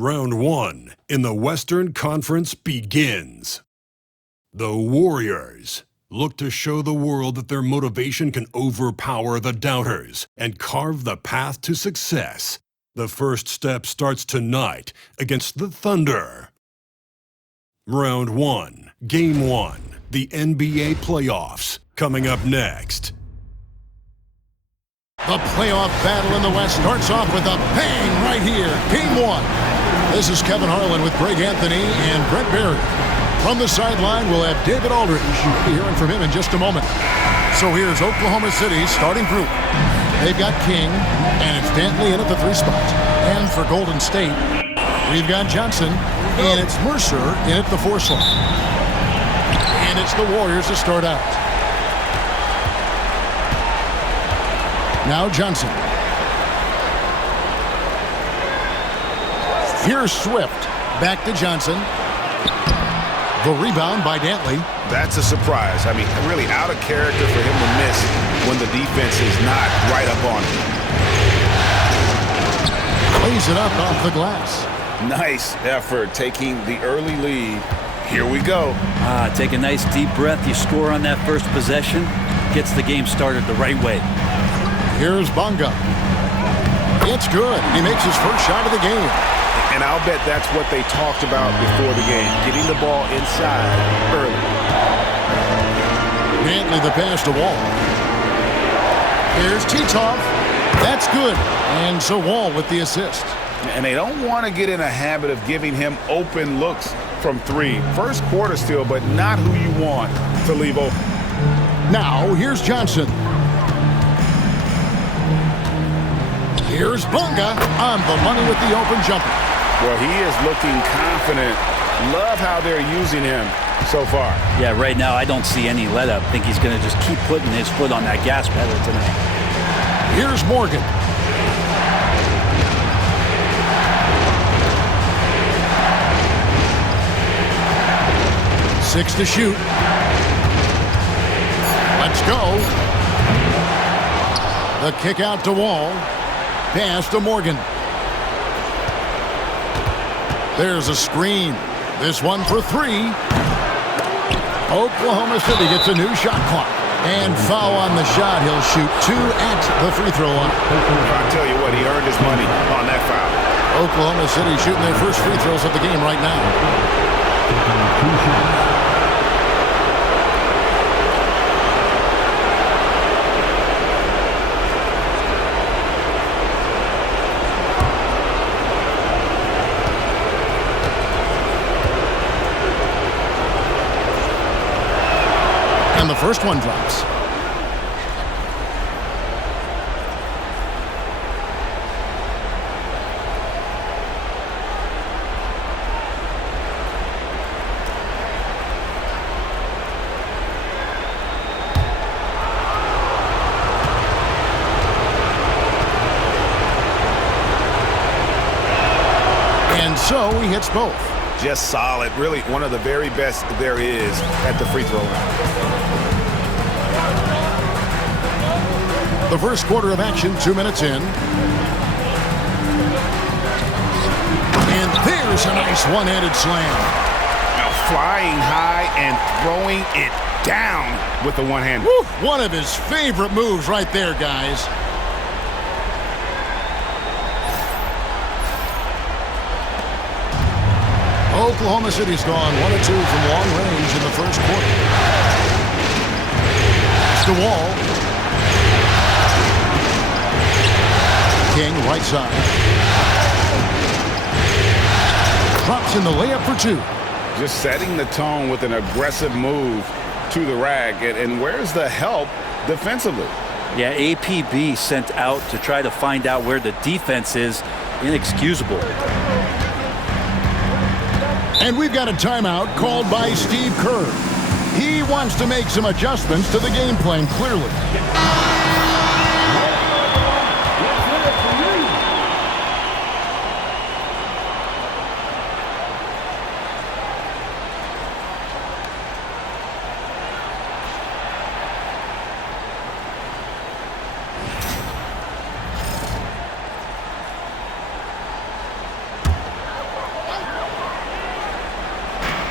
Round 1 in the Western Conference begins. The Warriors look to show the world that their motivation can overpower the doubters and carve the path to success. The first step starts tonight against the Thunder. Round 1, Game 1, the NBA playoffs, coming up next. The playoff battle in the West starts off with a bang right here. Game 1. This is Kevin Harlan with Greg Anthony and Brent Barry. From the sideline, we'll have David Aldridge. You'll be hearing from him in just a moment. So here's Oklahoma City's starting group. They've got King, and it's Dantley in at the 3 spot. And for Golden State, we've got Johnson, and it's Mercer in at the 4 slot. And it's the Warriors to start out. Now Johnson. Here's Swift. Back to Johnson. The rebound by Dantley. That's a surprise. I mean, really out of character for him to miss when the defense is not right up on him. Plays it up off the glass. Nice effort taking the early lead. Here we go. Take a nice deep breath. You score on that first possession. Gets the game started the right way. Here's Bonga. It's good. He makes his first shot of the game. And I'll bet that's what they talked about before the game, getting the ball inside early. Dantley the pass to Wall. Here's Titov. That's good. And so Wall with the assist. And they don't want to get in a habit of giving him open looks from 3. First quarter still, but not who you want to leave open. Now here's Johnson. Here's Bonga on the money with the open jumper. Well, he is looking confident. Love how they're using him so far. Yeah, right now I don't see any let-up. I think he's going to just keep putting his foot on that gas pedal tonight. Here's Morgan. Six to shoot. Let's go. The kick out to Wall. Pass to Morgan. There's a screen. This one for 3. Oklahoma City gets a new shot clock. And foul on the shot. He'll shoot 2 at the free throw line. I'll tell you what, he earned his money on that foul. Oklahoma City shooting their first free throws of the game right now. And the first one drops. And so he hits both. Just solid. Really one of the very best there is at the free throw line. The first quarter of action, 2 minutes in. And there's a nice one-handed slam. Now flying high and throwing it down with the one hand. One of his favorite moves right there, guys. Oklahoma City's gone 1 of 2 from long range in the first quarter. It's the Wall. King, right side. Drops in the layup for 2. Just setting the tone with an aggressive move to the rack. And where's the help defensively? Yeah, APB sent out to try to find out where the defense is. Inexcusable. And we've got a timeout called by Steve Kerr. He wants to make some adjustments to the game plan, clearly.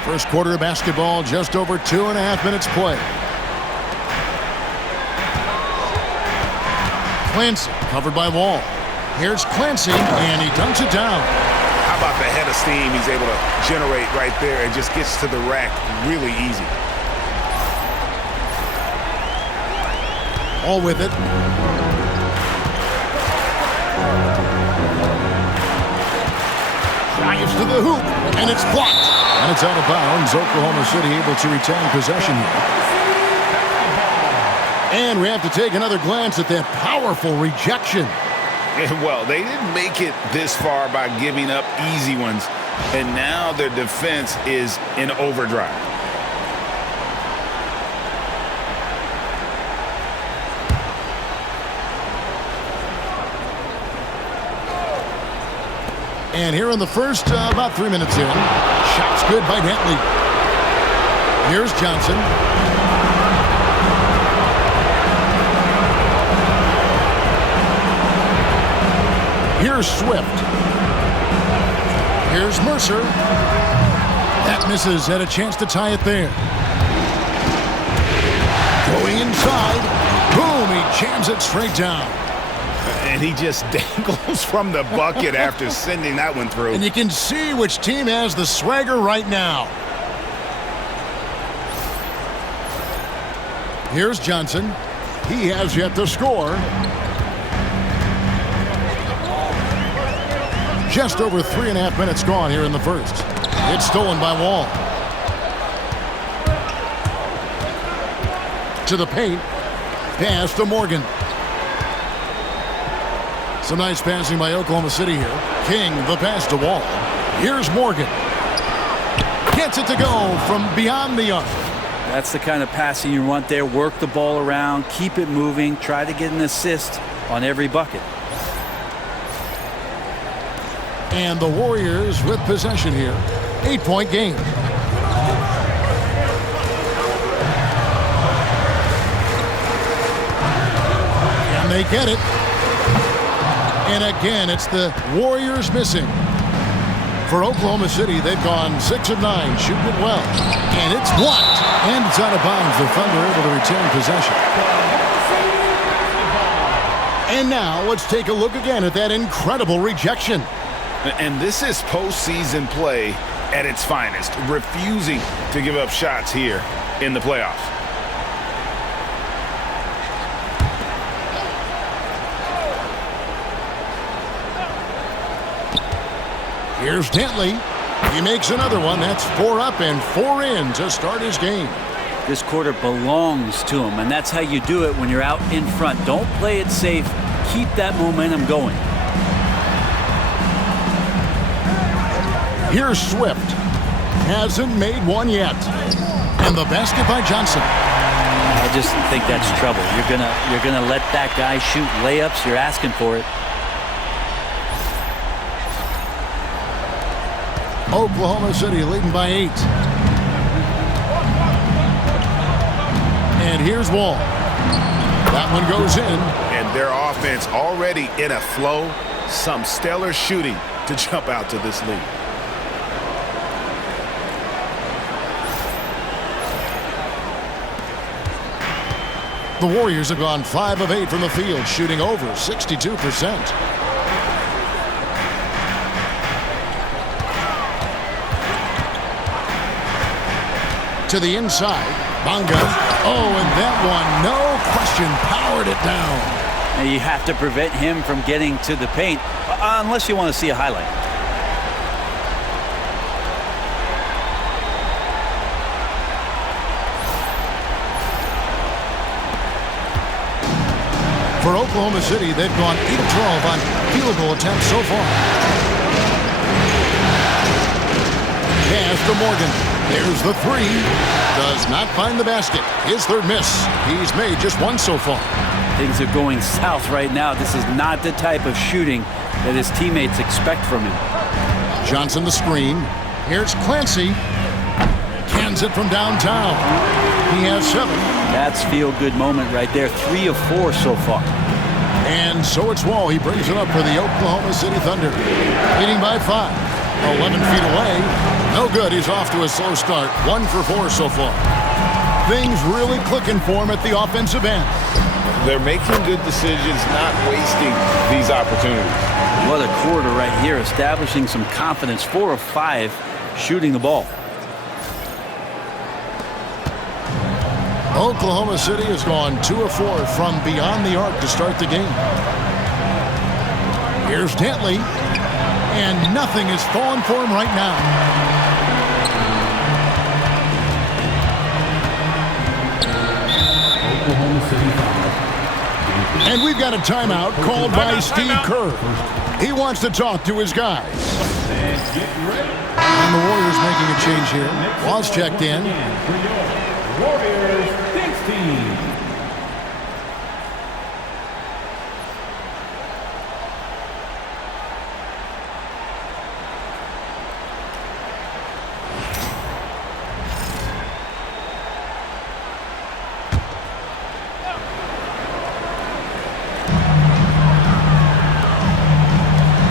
First quarter of basketball, just over 2.5 minutes play. Clancy covered by Wall. Here's Clancy, and he dunks it down. How about the head of steam he's able to generate right there and just gets to the rack really easy. All with it. Drives to the hoop, and it's blocked. And it's out of bounds. Oklahoma City able to retain possession here. And we have to take another glance at that powerful rejection. Well, they didn't make it this far by giving up easy ones, and now their defense is in overdrive. And here in the first, about 3 minutes in, shot's good by Dentley. Here's Johnson. Here's Swift. Here's Mercer. That misses. Had a chance to tie it there. Going inside. Boom, he jams it straight down. And he just dangles from the bucket after sending that one through. And you can see which team has the swagger right now. Here's Johnson. He has yet to score. Just over 3.5 minutes gone here in the first. It's stolen by Wall. To the paint. Pass to Morgan. Some nice passing by Oklahoma City here. King, the pass to Wall. Here's Morgan. Gets it to go from beyond the arc. That's the kind of passing you want there. Work the ball around, keep it moving, try to get an assist on every bucket. And the Warriors with possession here. 8-point game. And they get it. And again, it's the Warriors missing. For Oklahoma City, they've gone 6 of 9, shooting it well. And it's blocked. And it's out of bounds. The Thunder able to retain possession. And now let's take a look again at that incredible rejection. And this is postseason play at its finest, refusing to give up shots here in the playoffs. Here's Dentley. He makes another one. That's 4 up and 4 in to start his game. This quarter belongs to him, and that's how you do it when you're out in front. Don't play it safe. Keep that momentum going. Here's Swift. Hasn't made one yet. And the basket by Johnson. I just think that's trouble. You're gonna let that guy shoot layups. You're asking for it. Oklahoma City leading by 8. And here's Wall. That one goes in. And their offense already in a flow. Some stellar shooting to jump out to this lead. The Warriors have gone 5 of 8 from the field, shooting over 62%. To the inside. Bonga. Oh, and that one, no question, powered it down. And you have to prevent him from getting to the paint, unless you want to see a highlight. For Oklahoma City, they've gone 8 of 12 on field goal attempts so far. Pass to Morgan. There's the 3. Does not find the basket. His third miss. He's made just 1 so far. Things are going south right now. This is not the type of shooting that his teammates expect from him. Johnson the screen. Here's Clancy. Cans it from downtown. He has 7. That's feel-good moment right there. 3 of 4 so far. And so it's Wall. He brings it up for the Oklahoma City Thunder. Leading by 5. 11 feet away. No good. He's off to a slow start. 1 for 4 so far. Things really clicking for him at the offensive end. They're making good decisions, not wasting these opportunities. What a quarter right here, establishing some confidence. 4 of 5 shooting the ball. Oklahoma City has gone 2 of 4 from beyond the arc to start the game. Here's Dantley, and nothing is falling for him right now. Oklahoma City foul. And we've got a timeout called by Steve Kerr. He wants to talk to his guys. And the Warriors making a change here. Wall's checked in. Warriors 16.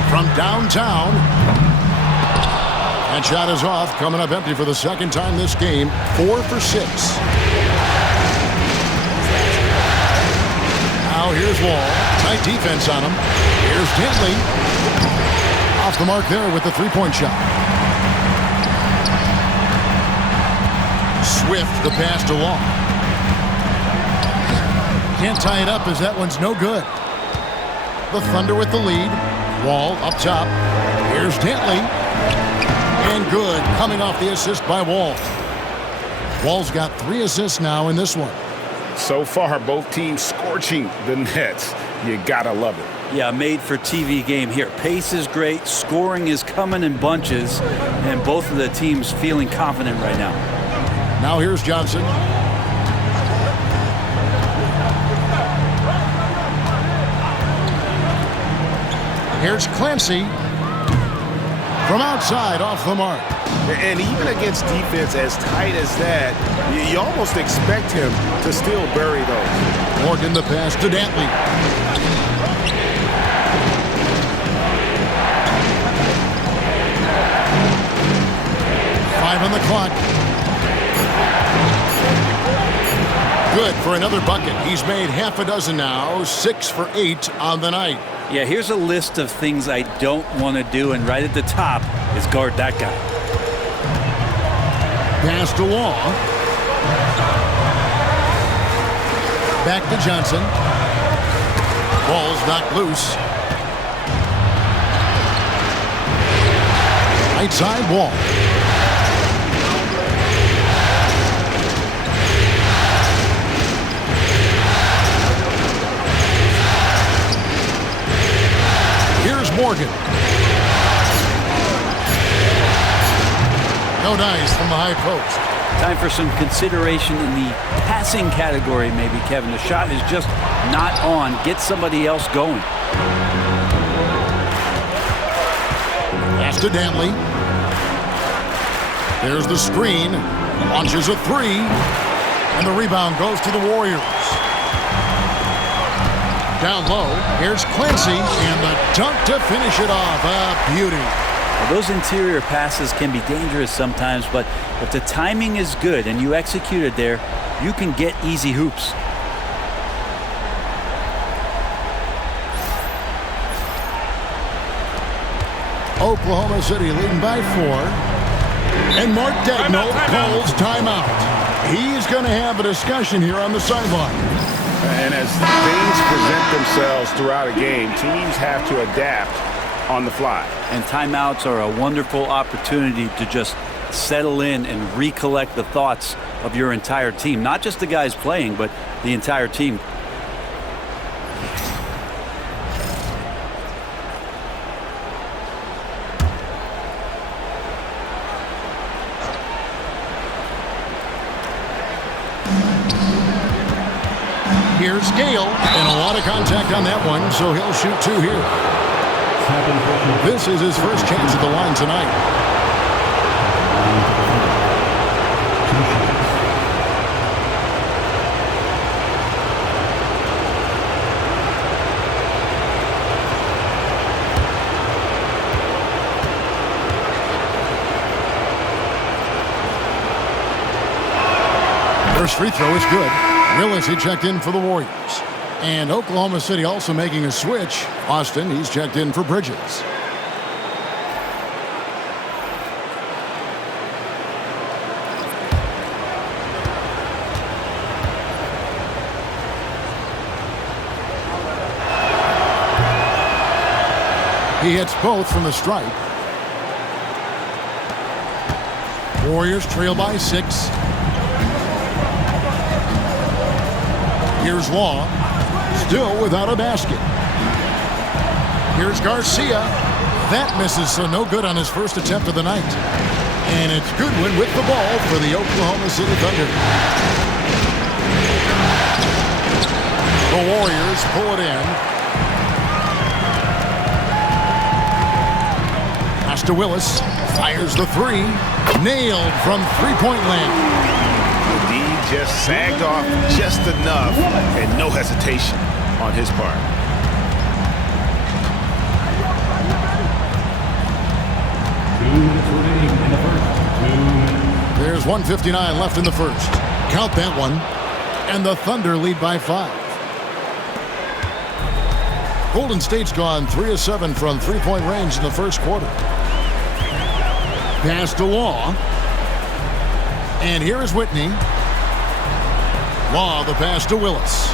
From downtown. That shot is off, coming up empty for the second time this game. 4 for 6. Now here's Wall. Tight defense on him. Here's Dantley. Off the mark there with the three-point shot. Swift the pass to Wall. Can't tie it up as that one's no good. The Thunder with the lead. Wall up top. Here's Dantley. And good, coming off the assist by Wall. Wall's got 3 assists now in this one. So far, both teams scorching the Nets. You gotta love it. Yeah, made for TV game here. Pace is great, scoring is coming in bunches, and both of the teams feeling confident right now. Now here's Johnson. Here's Clancy. From outside, off the mark. And even against defense as tight as that, you almost expect him to still bury those. Morgan the pass to Dantley. Five on the clock. Good for another bucket. He's made half a dozen now. 6 for 8 on the night. Yeah, here's a list of things I don't want to do, and right at the top is guard that guy. Pass to Wall. Back to Johnson. Ball's knocked loose. Right side, Wall. Here's Morgan. No dice from the high post. Time for some consideration in the passing category, maybe, Kevin. The shot is just not on. Get somebody else going. Pass to Dantley. There's the screen. Launches a 3. And the rebound goes to the Warriors. Down low, here's Clancy, and the dunk to finish it off. A beauty. Well, those interior passes can be dangerous sometimes, but if the timing is good and you execute it there, you can get easy hoops. Oklahoma City leading by 4. And Mark Daigneault calls timeout. He's going to have a discussion here on the sideline. And as things present themselves throughout a game, teams have to adapt on the fly. And timeouts are a wonderful opportunity to just settle in and recollect the thoughts of your entire team. Not just the guys playing, but the entire team. Here's Gale, and a lot of contact on that one, so he'll shoot 2 here. This is his first chance at the line tonight. First free throw is good. Willis, he checked in for the Warriors. And Oklahoma City also making a switch. Austin, he's checked in for Bridges. He hits both from the stripe. Warriors trail by 6. Here's Law, still without a basket. Here's Garcia. That misses, so no good on his first attempt of the night. And it's Goodwin with the ball for the Oklahoma City Thunder. The Warriors pull it in. To Willis, fires the 3, nailed from three-point land. The D just sagged off just enough, and no hesitation on his part. 2 minutes remaining in the first. 2 minutes. There's 1:59 left in the first. Count that one. And the Thunder lead by 5. Golden State's gone 3 of 7 from three-point range in the first quarter. Pass to Law. And here is Whitney. Law, the pass to Willis.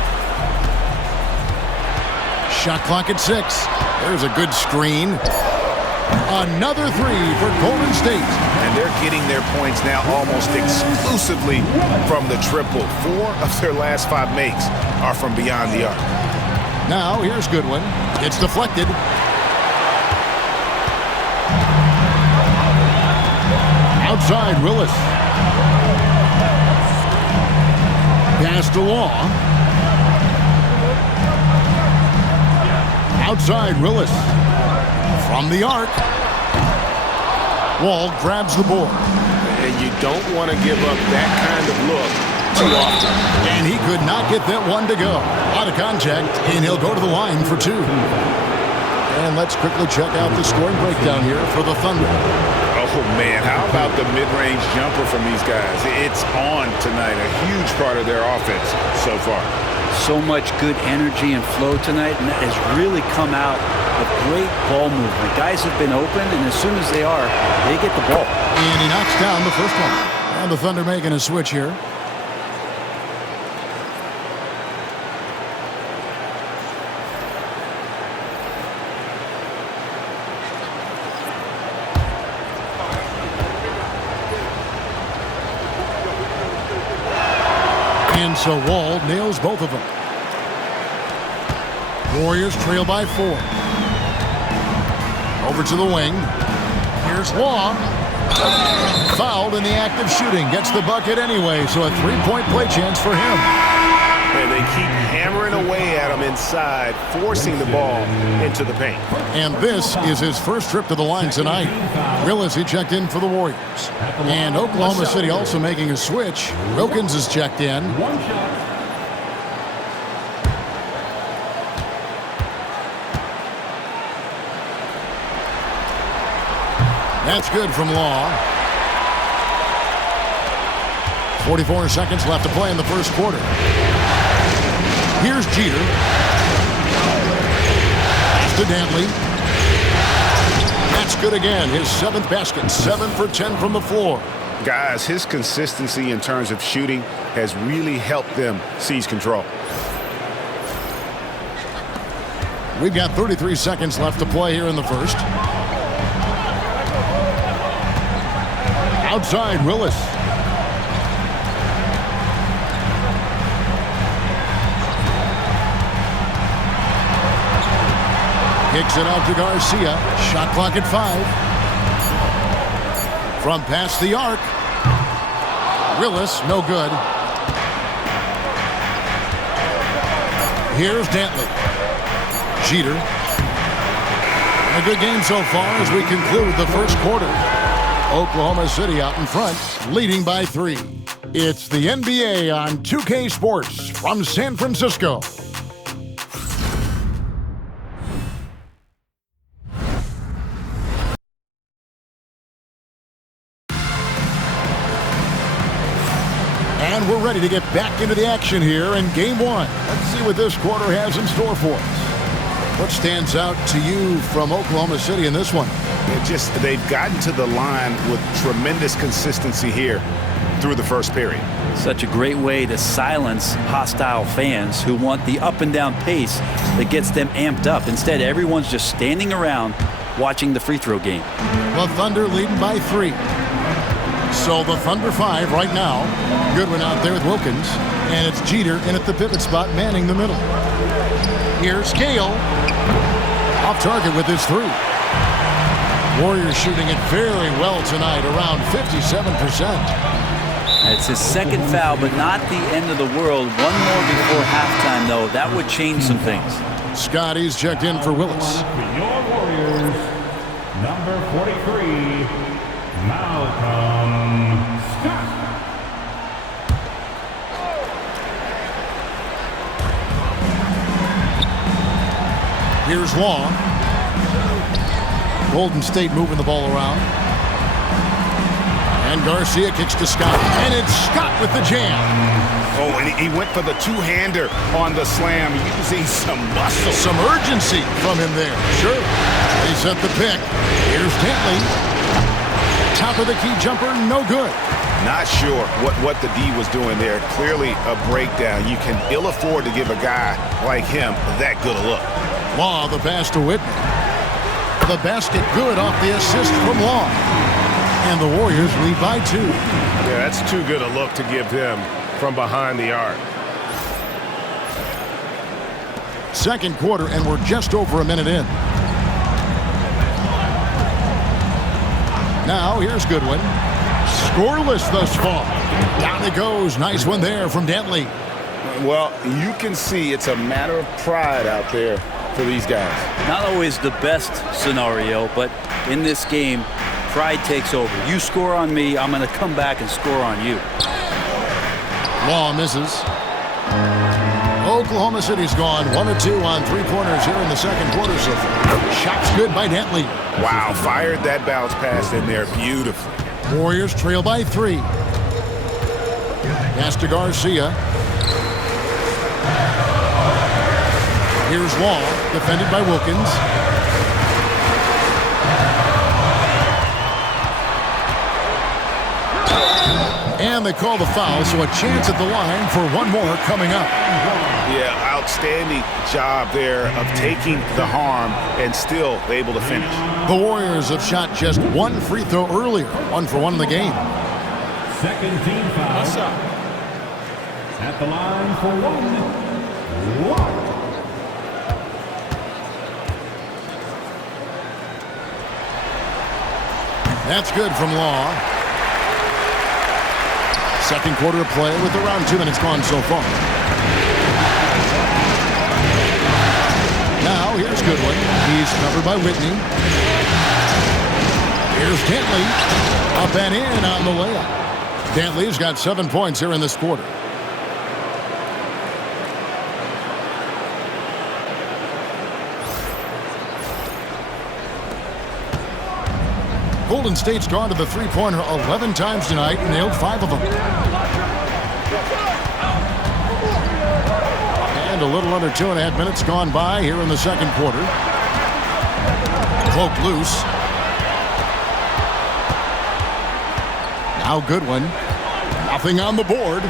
Shot clock at 6. There's a good screen. Another 3 for Golden State. And they're getting their points now almost exclusively from the triple. 4 of their last 5 makes are from beyond the arc. Now here's Goodwin. It's deflected. Outside, Willis. Pass to Law. Outside, Willis. From the arc. Wall grabs the board. And you don't want to give up that kind of look too often. And he could not get that one to go. Out of contact, and he'll go to the line for 2. And let's quickly check out the scoring breakdown here for the Thunder. Oh, man, how about the mid-range jumper from these guys? It's on tonight, a huge part of their offense so far. So much good energy and flow tonight, and that has really come out of great ball movement. Guys have been open, and as soon as they are, they get the ball. And he knocks down the first one. And the Thunder making a switch here. And so Wall nails both of them. Warriors trail by 4. Over to the wing. Here's Law. Fouled in the act of shooting. Gets the bucket anyway, so a 3-point play chance for him. And they keep hammering away at him inside, forcing the ball into the paint. And this is his first trip to the line tonight. Willis, he checked in for the Warriors. And Oklahoma City also making a switch. Wilkins is checked in. 1 shot. That's good from Law. 44 seconds left to play in the first quarter. Here's Jeter. Pass to Dantley. That's good again. His 7th basket. 7 for 10 from the floor. Guys, his consistency in terms of shooting has really helped them seize control. We've got 33 seconds left to play here in the first. Outside, Willis. Kicks it out to Garcia. Shot clock at 5. From past the arc. Willis, no good. Here's Dantley. Jeter. A good game so far as we conclude the first quarter. Oklahoma City out in front, leading by 3. It's the NBA on 2K Sports from San Francisco. And And we're ready to get back into the action here in game one. Let's see what this quarter has in store for us. What stands out to you from Oklahoma City in this one? They've gotten to the line with tremendous consistency here through the first period. Such a great way to silence hostile fans who want the up and down pace that gets them amped up. Instead, everyone's just standing around watching the free throw game. The Thunder leading by 3. So the Thunder 5 right now. Goodwin out there with Wilkins. And it's Jeter in at the pivot spot, manning the middle. Here's Gale. Off target with his 3. Warriors shooting it very well tonight, around 57%. It's his second foul, but not the end of the world. One more before halftime, though. That would change some things. Scotty's checked in for Willis. Your Warriors, number 43, Malcolm Scott. Here's Long. Golden State moving the ball around. And Garcia kicks to Scott. And it's Scott with the jam. Oh, and he went for the two-hander on the slam, using some muscle. Some urgency from him there. Sure. He set the pick. Here's Dentley. Top of the key jumper, no good. Not sure what the D was doing there. Clearly a breakdown. You can ill afford to give a guy like him that good a look. Law, the pass to Whitney. The basket good off the assist from Law. And the Warriors lead by 2. Yeah, that's too good a look to give him from behind the arc. Second quarter, and we're just over a minute in. Now, here's Goodwin. Scoreless thus far. Down it goes. Nice one there from Dentley. Well, you can see it's a matter of pride out there for these guys. Not always the best scenario, but in this game, pride takes over. You score on me, I'm going to come back and score on you. Law misses. Oklahoma City's gone 1 of 2 on 3-pointers here in the second quarter so far. Shots good by Dentley. Wow, fired that bounce pass in there beautifully. Warriors trail by 3. Pass to Garcia. Here's Law, defended by Wilkins. And they call the foul, so a chance at the line for one more coming up. Yeah, outstanding job there of taking the harm and still able to finish. The Warriors have shot just 1 free throw earlier, 1 for 1 in the game. Second team foul. What's up? At the line for 1. That's good from Law. Second quarter of play with around 2 minutes gone so far. Now here's Goodwin. He's covered by Whitney. Here's Dentley. Up and in on the layup. Dentley's got 7 points here in this quarter. Golden State's gone to the three-pointer 11 times tonight and nailed 5 of them. And a little under 2.5 minutes gone by here in the second quarter. Cloak loose. Now Goodwin. Nothing on the board.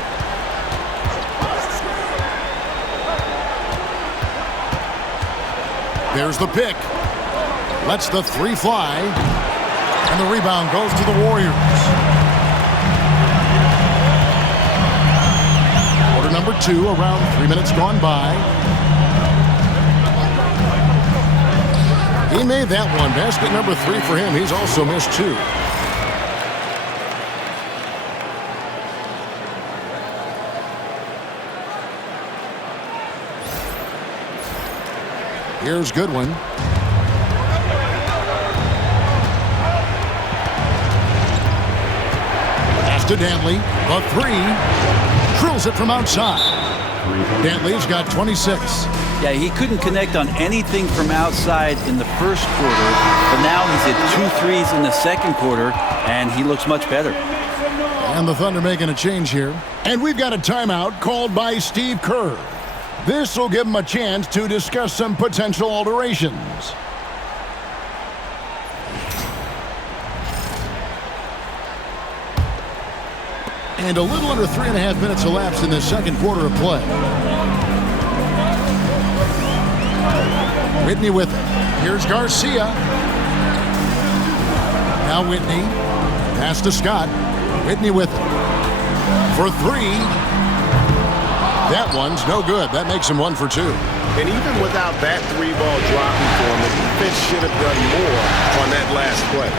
There's the pick. Lets the 3 fly. And the rebound goes to the Warriors. Quarter number 2, around 3 minutes gone by. He made that one. Basket number 3 for him. He's also missed 2. Here's Goodwin. To Dentley, a 3, drills it from outside. Dentley's got 26. Yeah, he couldn't connect on anything from outside in the first quarter, but now he's hit 2 threes in the second quarter, and he looks much better. And the Thunder making a change here. And we've got a timeout called by Steve Kerr. This will give them a chance to discuss some potential alterations. And a little under 3.5 minutes elapsed in the second quarter of play. Whitney with it. Here's Garcia. Now Whitney. Pass to Scott. Whitney with it. For three. That one's no good. That makes him 1 for 2. And even without that 3-ball dropping for him, the defense should have done more on that last play.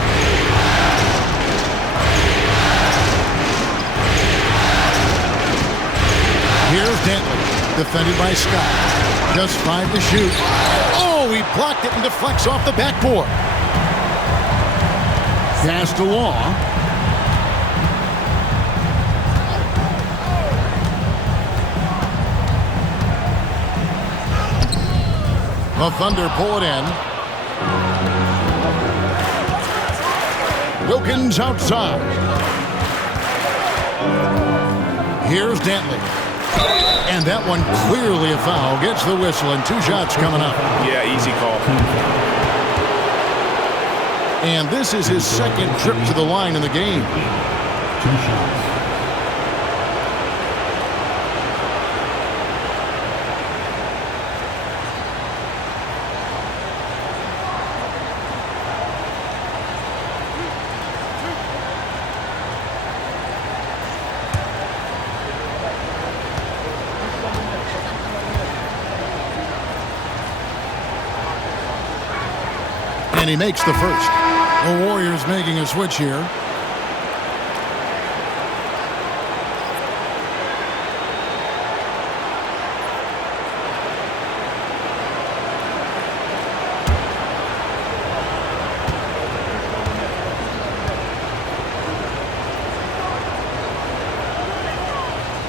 Here's Dantley, defended by Scott. Just 5 to shoot. Oh, he blocked it and deflects off the backboard. Pass to Law. The Thunder pull it in. Wilkins outside. Here's Dantley. And that one clearly a foul. Gets the whistle and 2 shots coming up. Yeah, easy call. And this is his second trip to the line in the game. 2 shots. And he makes the first. The Warriors making a switch here.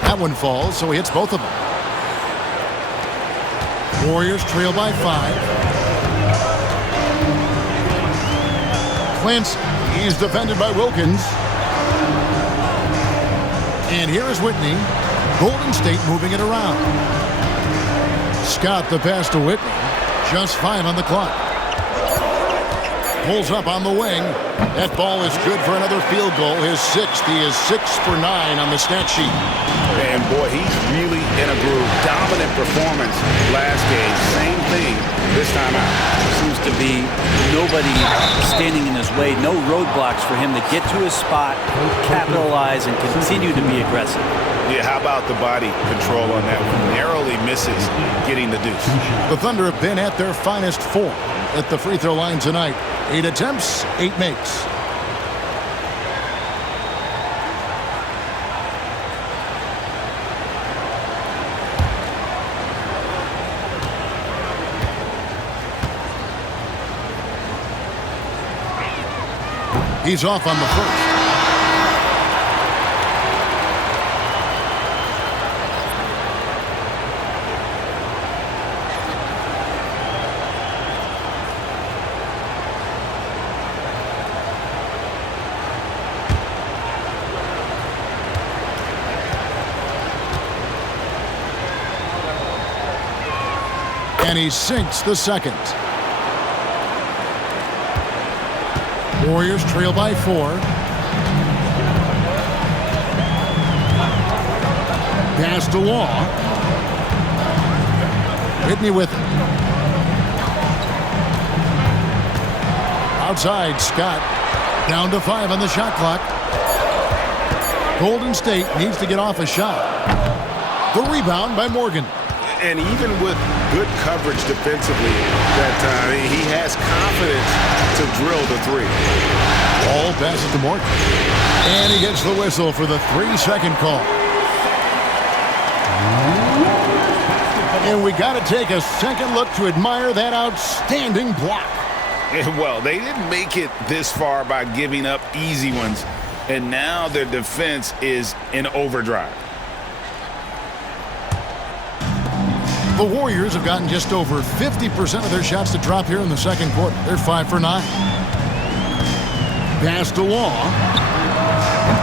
That one falls, so he hits both of them. Warriors trail by 5. Clancy, he's defended by Wilkins. And here is Whitney. Golden State moving it around. Scott the pass to Whitney. Just 5 on the clock. Pulls up on the wing. That ball is good for another field goal. His 6th. He is 6 for 9 on the stat sheet. And boy, he's really in a groove. Dominant performance last game. Same thing this time out. Seems to be nobody standing in his way. No roadblocks for him to get to his spot, capitalize, and continue to be aggressive. Yeah, how about the body control on that one? Narrowly misses getting the deuce. The Thunder have been at their finest form at the free throw line tonight. 8 attempts, 8 makes. He's off on the first. And he sinks the second. Warriors trail by 4. Pass to Law. Whitney with it. Outside, Scott. Down to 5 on the shot clock. Golden State needs to get off a shot. The rebound by Morgan. And even with good coverage defensively that time, he has confidence to drill the 3. Ball passes to Morgan. And he gets the whistle for the 3-second call. And we got to take a second look to admire that outstanding block. Well, they didn't make it this far by giving up easy ones. And now their defense is in overdrive. The Warriors have gotten just over 50% of their shots to drop here in the second quarter. They're 5 for 9. Pass to Law.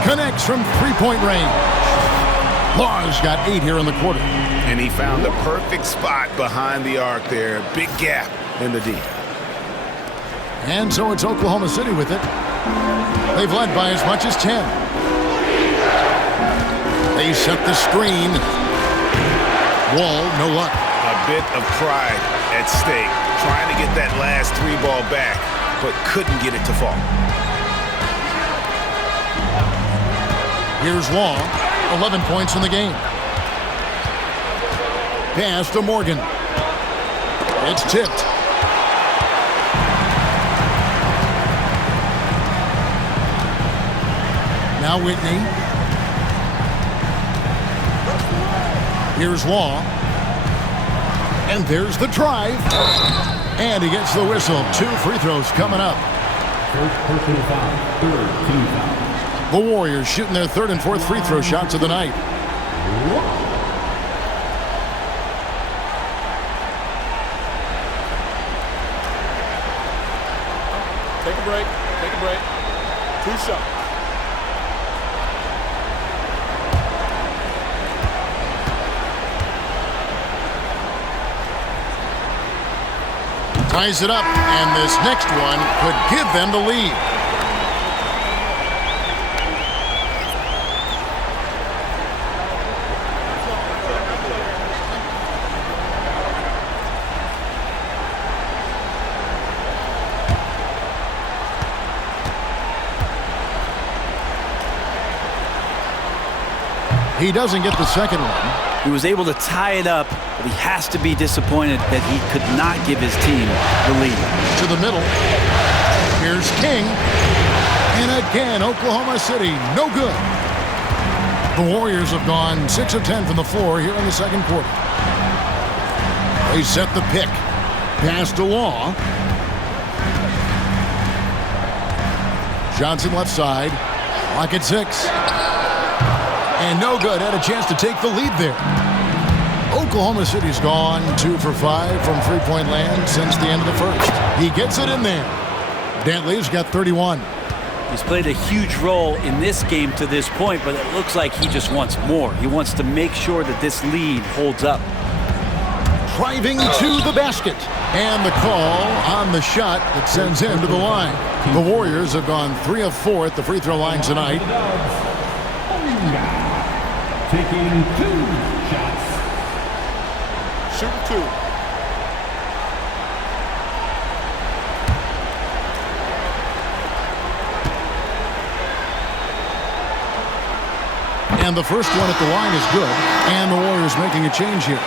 Connects from three-point range. Law's got 8 here in the quarter. And he found the perfect spot behind the arc there. Big gap in the D. And so it's Oklahoma City with it. They've led by as much as 10. They set the screen. Wall, no luck. A bit of pride at stake. Trying to get that last 3 ball back, but couldn't get it to fall. Here's Law. 11 points in the game. Pass to Morgan. It's tipped. Now Whitney. Here's Law. And there's the drive. And he gets the whistle. 2 free throws coming up. First personal foul. Third team foul. The Warriors shooting their 3rd and 4th free throw shots of the night. Take a break. Take a break. 2 shots. Ties it up, and this next one could give them the lead. He doesn't get the second one. He was able to tie it up, but he has to be disappointed that he could not give his team the lead. To the middle. Here's King. And again, Oklahoma City, no good. The Warriors have gone 6 of 10 from the floor here in the second quarter. They set the pick. Pass to Law. Johnson left side. Clock at 6. And no good. Had a chance to take the lead there. Oklahoma City's gone 2 for 5 from three-point land since the end of the first. He gets it in there. Dantley's got 31. He's played a huge role in this game to this point, but it looks like he just wants more. He wants to make sure that this lead holds up. Driving to the basket. And the call on the shot that sends him to the line. The Warriors have gone 3 of 4 at the free throw line tonight. Taking 2 shots. Shoot 2. And the first one at the line is good. And the Warriors making a change here.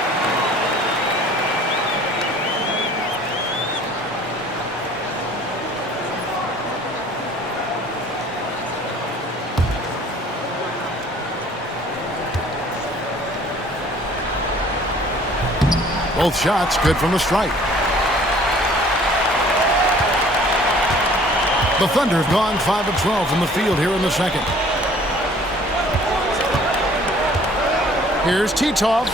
Both shots good from the stripe. The Thunder have gone 5 of 12 from the field here in the second. Here's Titov.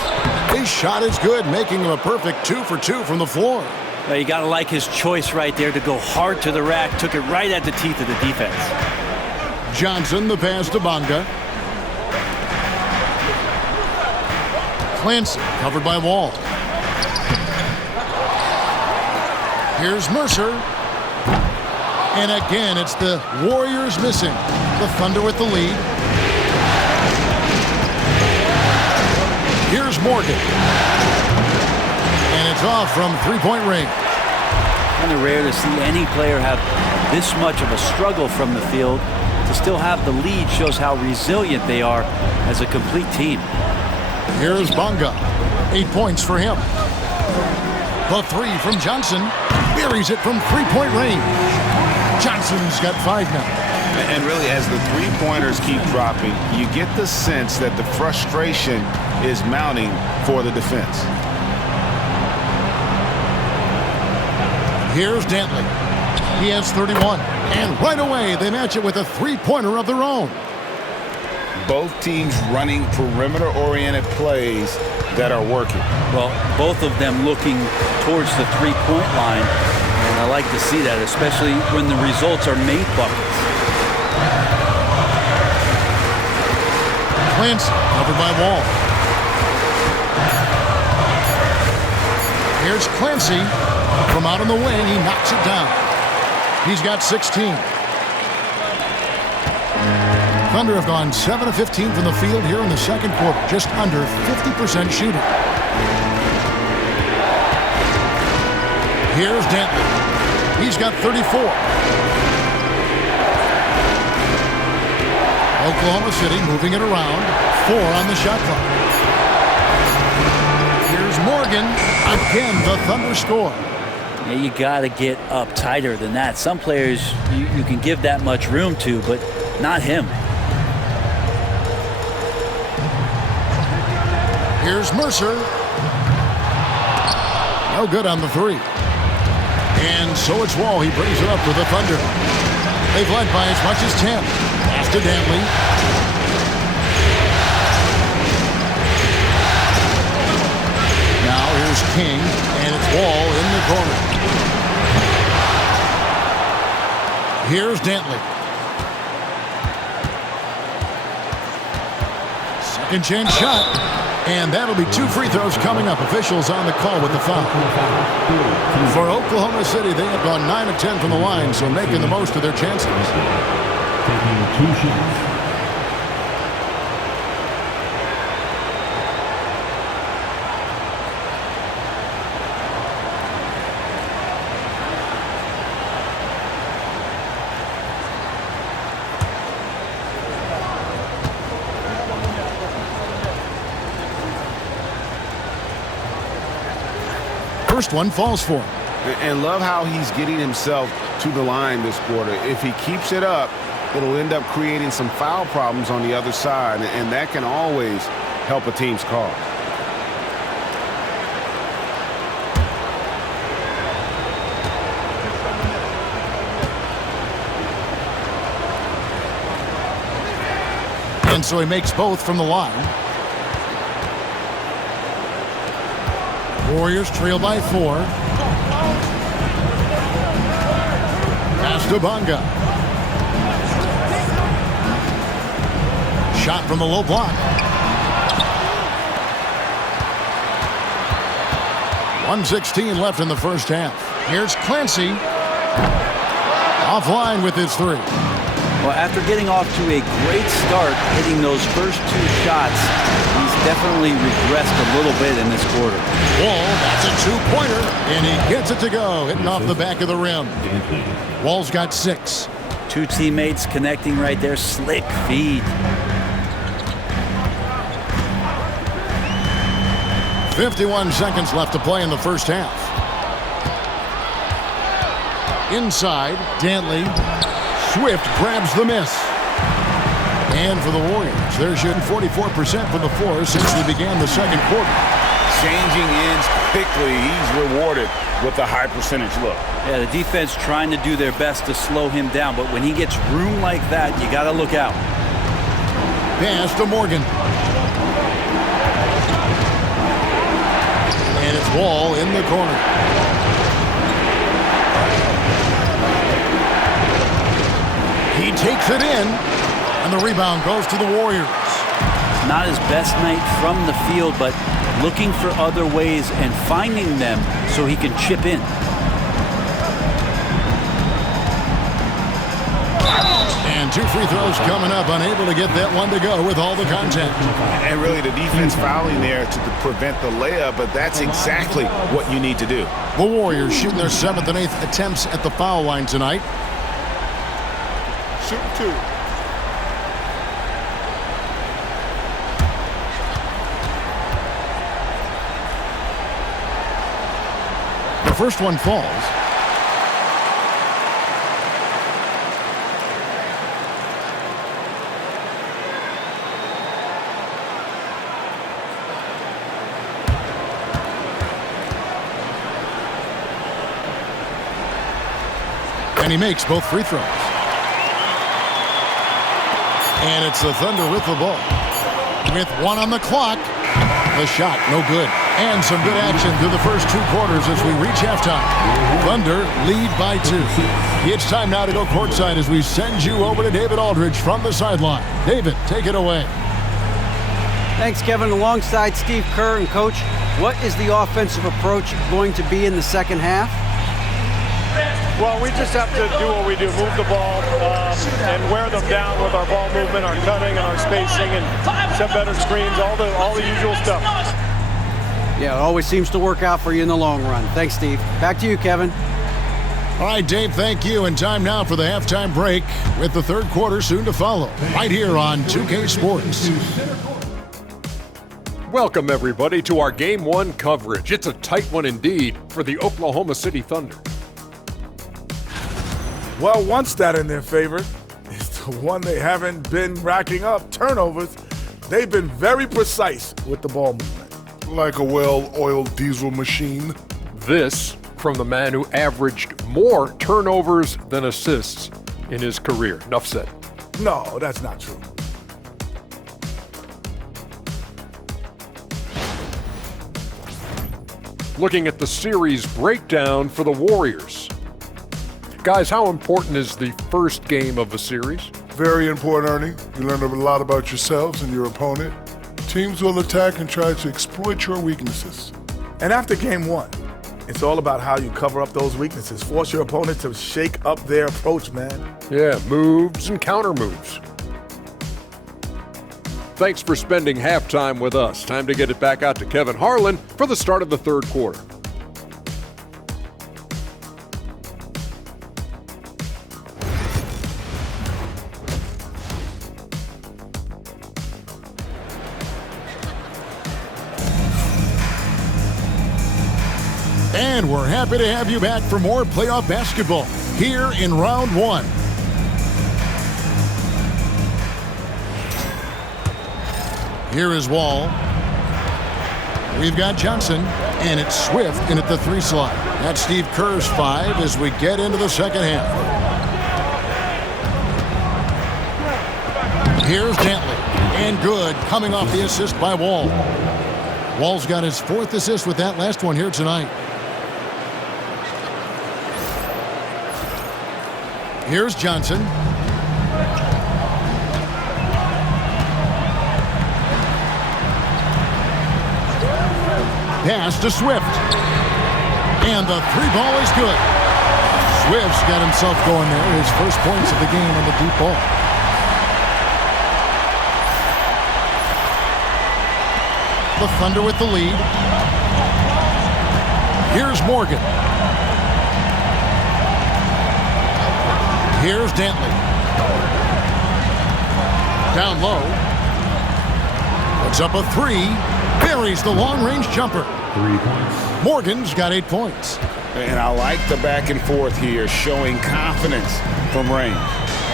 His shot is good, making him a perfect 2 for 2 from the floor. Well, you got to like his choice right there to go hard to the rack. Took it right at the teeth of the defense. Johnson, the pass to Bonga. Clancy, covered by Wall. Here's Mercer. And again, it's the Warriors missing. The Thunder with the lead. Here's Morgan. And it's off from three-point range. Kind of rare to see any player have this much of a struggle from the field. To still have the lead shows how resilient they are as a complete team. Here's Bonga. 8 points for him. The 3 from Johnson. Buries it from three-point range. Johnson's got 5 now. And really, as the three-pointers keep dropping, you get the sense that the frustration is mounting for the defense. Here's Dantley. He has 31. And right away, they match it with a three-pointer of their own. Both teams running perimeter-oriented plays that are working. Well, both of them looking towards the three-point line. And I like to see that, especially when the results are made buckets. Clancy covered by Wall. Here's Clancy from out on the wing. He knocks it down. He's got 16. Thunder have gone 7 of 15 from the field here in the second quarter, just under 50% shooting. Here's Denton. He's got 34. Oklahoma City moving it around. 4 on the shot clock. Here's Morgan. Again, the Thunder score. Yeah, you got to get up tighter than that. Some players you can give that much room to, but not him. Here's Mercer. No good on the three. And so it's Wall. He brings it up for the Thunder. They've led by as much as 10. Pass to Dantley. Now here's King, and it's Wall in the corner. Here's Dantley. Second chance shot. And that'll be 2 free throws coming up. Officials on the call with the foul. For Oklahoma City, they have gone 9 of 10 from the line, so making the most of their chances. Taking 2 shots. First one falls for him. And love how he's getting himself to the line this quarter. If he keeps it up, it'll end up creating some foul problems on the other side, and that can always help a team's cause. And so he makes both from the line. Warriors trail by 4. Pass to Bonga. Shot from the low block. 1:16 left in the first half. Here's Clancy. Offline with his 3. Well, after getting off to a great start, hitting those first 2 shots, he's definitely regressed a little bit in this quarter. Wall, that's a 2-pointer, and he gets it to go, hitting off the back of the rim. Wall's got 6. 2 teammates connecting right there. Slick feed. 51 seconds left to play in the first half. Inside, Dantley. Swift grabs the miss. And for the Warriors, they're shooting 44% from the floor since they began the second quarter. Changing ends quickly. He's rewarded with a high percentage look. Yeah, the defense trying to do their best to slow him down, but when he gets room like that, you got to look out. Pass to Morgan. And it's Wall in the corner. He takes it in, and the rebound goes to the Warriors. Not his best night from the field, but looking for other ways and finding them so he can chip in. And 2 free throws coming up, unable to get that one to go with all the contact. And really the defense fouling there to prevent the layup, but that's exactly what you need to do. The Warriors shooting their 7th and 8th attempts at the foul line tonight. Shoot 2. The first one falls. And he makes both free throws. And it's the Thunder with the ball. With 1 on the clock. The shot, no good. And some good action through the first 2 quarters as we reach halftime. Thunder lead by 2. It's time now to go courtside as we send you over to David Aldridge from the sideline. David, take it away. Thanks, Kevin. Alongside Steve Kerr and Coach, what is the offensive approach going to be in the second half? Well, we just have to do what we do, move the ball and wear them down with our ball movement, our cutting, and our spacing, and set better screens, all the usual stuff. Yeah, it always seems to work out for you in the long run. Thanks, Steve. Back to you, Kevin. All right, Dave, thank you. And time now for the halftime break with the third quarter soon to follow, right here on 2K Sports. Welcome, everybody, to our Game 1 coverage. It's a tight one indeed for the Oklahoma City Thunder. Well, one stat in their favor is the one they haven't been racking up, turnovers. They've been very precise with the ball movement. Like a well-oiled diesel machine. This from the man who averaged more turnovers than assists in his career. Enough said. No, that's not true. Looking at the series breakdown for the Warriors. Guys, how important is the first game of a series? Very important, Ernie. You learn a lot about yourselves and your opponent. Teams will attack and try to exploit your weaknesses. And after game 1, it's all about how you cover up those weaknesses. Force your opponent to shake up their approach, man. Yeah, moves and counter moves. Thanks for spending halftime with us. Time to get it back out to Kevin Harlan for the start of the third quarter. And we're happy to have you back for more playoff basketball here in round 1. Here is Wall. We've got Johnson, and it's Swift in at the 3 slot. That's Steve Kerr's 5 as we get into the second half. Here's Dantley, and good, coming off the assist by Wall. Wall's got his 4th assist with that last one here tonight. Here's Johnson. Pass to Swift. And the 3-ball is good. Swift's got himself going there. His first points of the game on the deep ball. The Thunder with the lead. Here's Morgan. Here's Dantley. Down low. Puts up a 3. Buries the long-range jumper. 3 points. Morgan's got 8 points. And I like the back and forth here, showing confidence from range.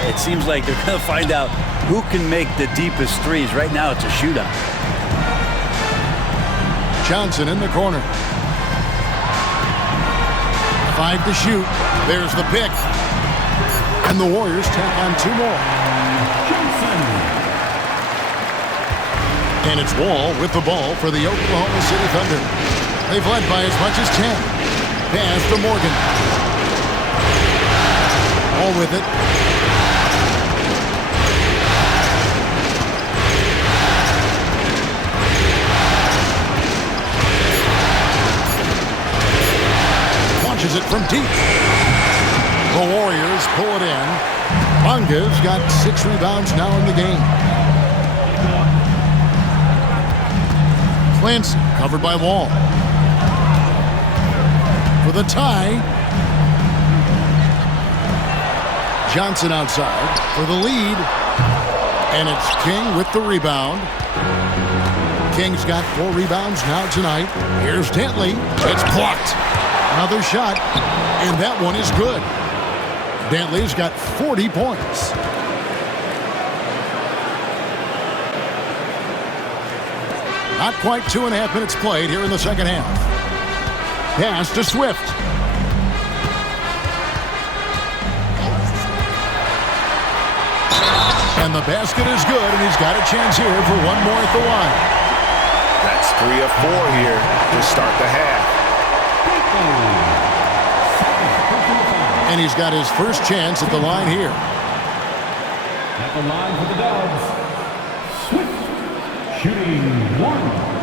It seems like they're going to find out who can make the deepest threes. Right now, it's a shootout. Johnson in the corner. 5 to shoot. There's the pick. And the Warriors tack on 2 more. And it's Wall with the ball for the Oklahoma City Thunder. They've led by as much as 10. Pass to Morgan. Wall with it. Launches it from deep. The Warriors pull it in. Bonga's got 6 rebounds now in the game. Clancy covered by Wall. For the tie. Johnson outside for the lead. And it's King with the rebound. King's got 4 rebounds now tonight. Here's Dantley. It's blocked. Another shot. And that one is good. Dantley's got 40 points. Not quite 2.5 minutes played here in the second half. Pass to Swift. And the basket is good, and he's got a chance here for one more at the line. That's 3 of 4 here to start the half. And he's got his first chance at the line here. At the line for the Dubs, Swift. Shooting 1.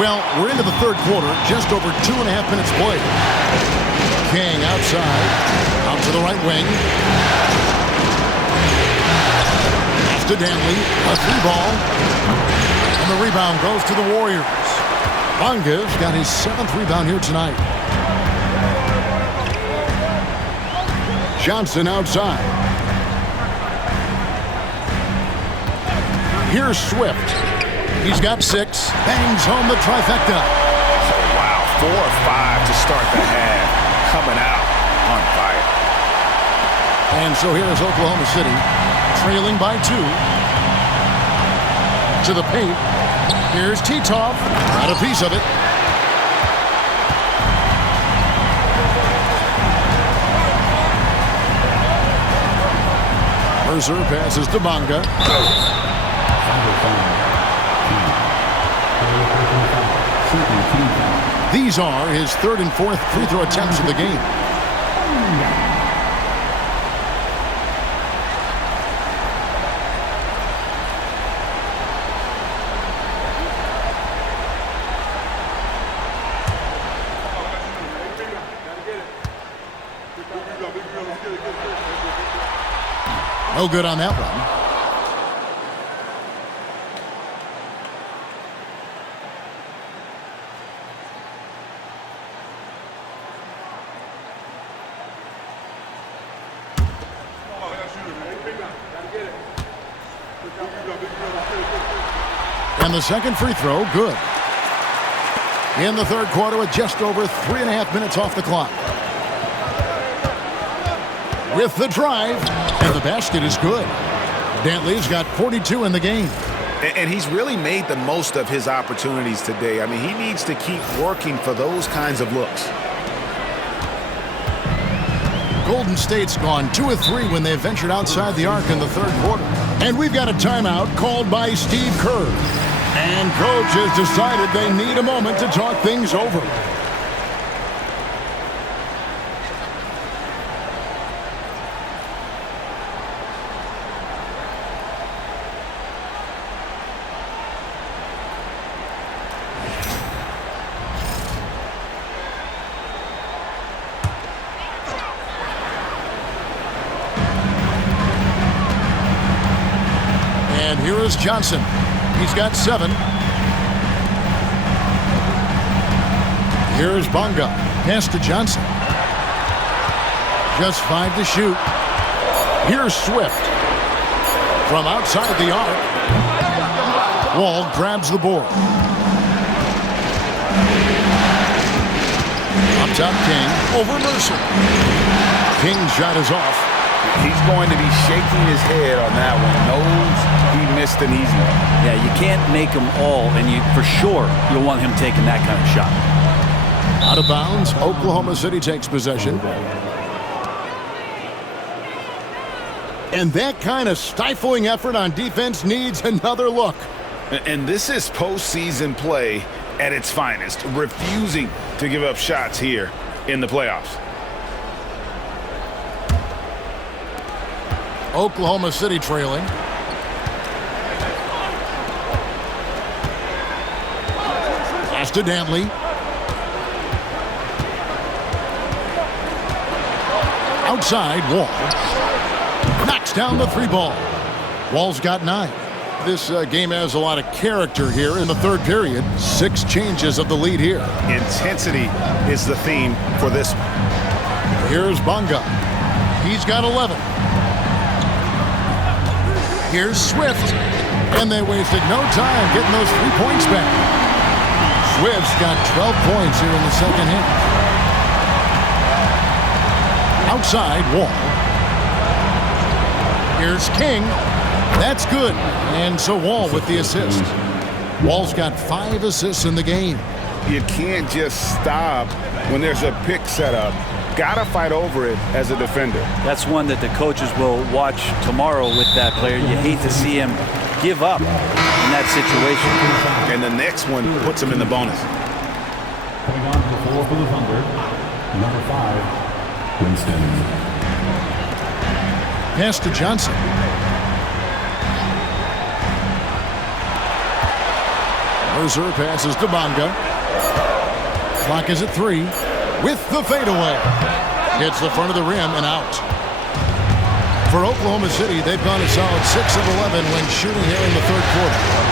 Well, we're into the third quarter, just over 2.5 minutes played. King outside, out to the right wing. Pass to Danley, a free ball. And the rebound goes to the Warriors. Bonga's got his 7th rebound here tonight. Johnson outside. Here's Swift. He's got 6, bangs home the trifecta. Wow, 4 or 5 to start the half, coming out on fire. And so here is Oklahoma City, trailing by 2. To the paint. Here's Titov, got a piece of it. Mercer passes to Bonga. These are his 3rd and 4th free throw attempts of the game. No good on that one. And the second free throw, good. In the third quarter with just over 3.5 minutes off the clock. With the drive, and the basket is good. Dantley's got 42 in the game. And he's really made the most of his opportunities today. I mean, he needs to keep working for those kinds of looks. Golden State's gone 2 of 3 when they ventured outside the arc in the third quarter. And we've got a timeout called by Steve Kerr. And coach has decided they need a moment to talk things over. And here is Johnson. He's got 7. Here's Bonga. Pass to Johnson. Just 5 to shoot. Here's Swift. From outside the arc. Wall grabs the board. Up top, King. Over Mercer. King's shot is off. He's going to be shaking his head on that one. Knows he missed an easy one. Yeah, you can't make them all, and you for sure you don't want him taking that kind of shot. Out of bounds, Oklahoma City takes possession. And that kind of stifling effort on defense needs another look. And this is postseason play at its finest, refusing to give up shots here in the playoffs. Oklahoma City trailing. Pass to Dantley. Outside, Wall. Knocks down the 3 ball. Wall's got 9. This game has a lot of character here in the third period. 6 changes of the lead here. Intensity is the theme for this one. Here's Bonga. He's got 11. Here's Swift. And they wasted no time getting those 3 points back. Swift's got 12 points here in the second half. Outside, Wall. Here's King. That's good. And so Wall with the assist. Wall's got 5 assists in the game. You can't just stop when there's a pick set up Gotta fight over it as a defender. That's one that the coaches will watch tomorrow with that player. You hate to see him give up in that situation. And the next one puts him in the bonus. Coming on to the floor for the Thunder, number 5, Winston. Pass to Johnson. Mercer passes to Bonga. Clock is at 3 with the fadeaway. Hits the front of the rim and out. For Oklahoma City, they've gone a solid 6 of 11 when shooting here in the third quarter.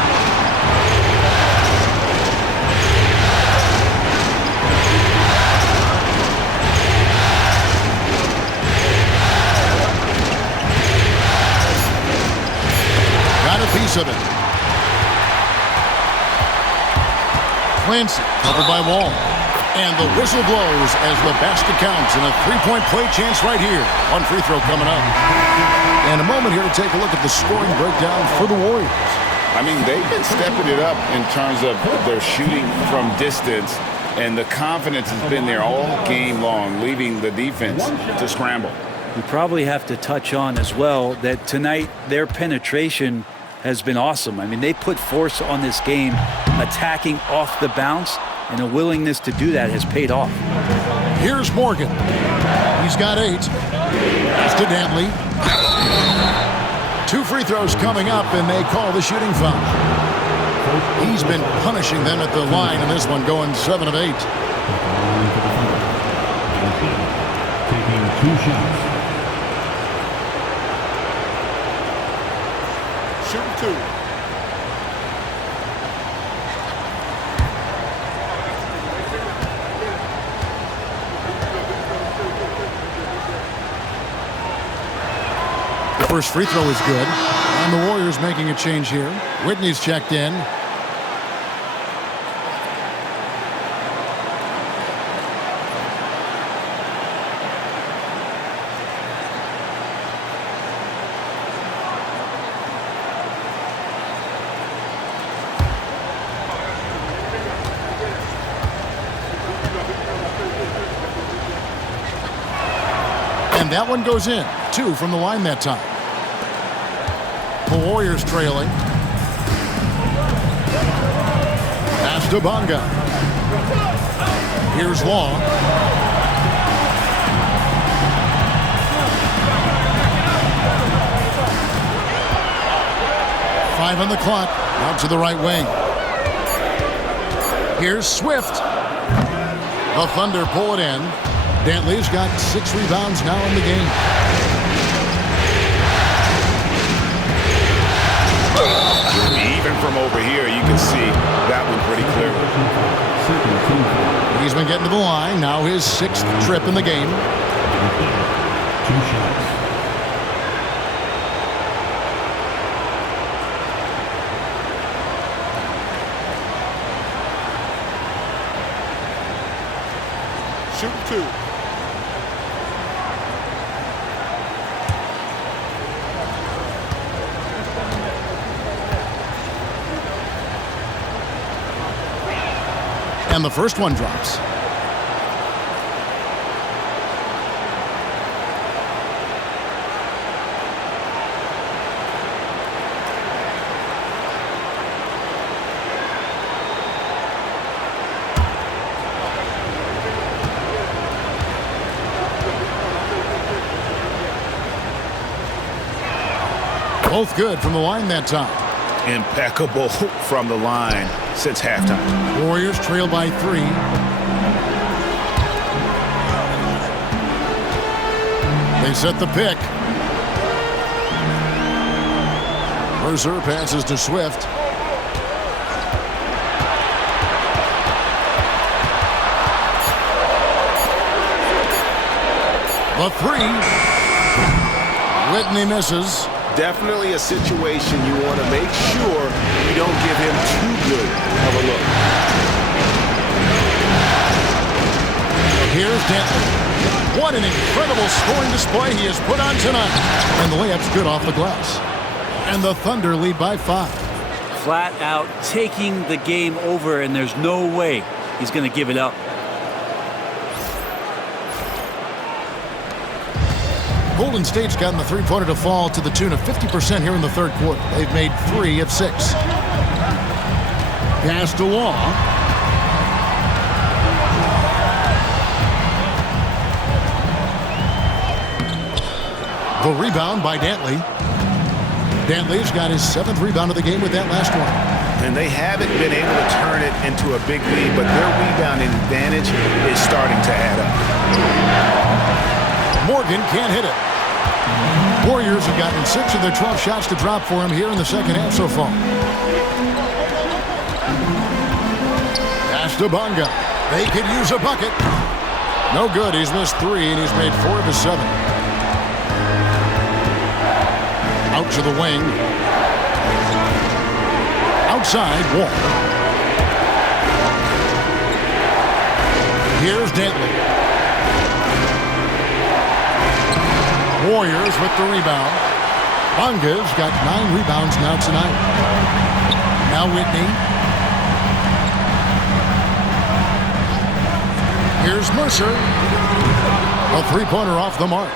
Piece of it. Clancy covered by Wall. And the whistle blows as the basket counts and a three-point play chance right here. One free throw coming up. And a moment here to take a look at the scoring breakdown for the Warriors. I mean, they've been stepping it up in terms of their shooting from distance, and the confidence has been there all game long, leaving the defense to scramble. We probably have to touch on as well that tonight their penetration has been awesome. I mean, they put force on this game, attacking off the bounce, and the willingness to do that has paid off. Here's Morgan. He's got 8. It's to Dantley. 2 free throws coming up, and they call the shooting foul. He's been punishing them at the line in this one, going 7 of 8. Taking 2 shots. Shooting 2. The first free throw is good. And the Warriors making a change here. Whitney's checked in. And that one goes in. 2 from the line that time. The Warriors trailing. Pass to Bonga. Here's Law. Five on the clock. Out to the right wing. Here's Swift. The Thunder pull it in. Dantley's got 6 rebounds now in the game. Even from over here, you can see that one pretty clearly. He's been getting to the line. Now his 6th trip in the game. 2 shots. Shooting 2. And the first one drops. Both good from the line that time. Impeccable from the line since halftime. Warriors trail by 3. They set the pick. Mercer passes to Swift. The 3. Whitney misses. Definitely a situation you want to make sure you don't give him too good of a look. Here's Dantley. What an incredible scoring display he has put on tonight. And the layup's good off the glass. And the Thunder lead by 5. Flat out taking the game over, and there's no way he's going to give it up. Golden State's gotten the three-pointer to fall to the tune of 50% here in the third quarter. They've made 3 of 6. Pass to Law. The rebound by Dantley. Dantley's got his 7th rebound of the game with that last one. And they haven't been able to turn it into a big lead, but their rebounding advantage is starting to add up. Morgan can't hit it. Warriors have gotten 6 of their 12 shots to drop for him here in the second half so far. Pass to Bonga. They could use a bucket. No good. He's missed 3, and he's made 4 of his 7. Out to the wing. Outside, Wall. Here's Dantley. Warriors with the rebound. Bonga's got 9 rebounds now tonight. Now Whitney. Here's Mercer. A three-pointer off the mark.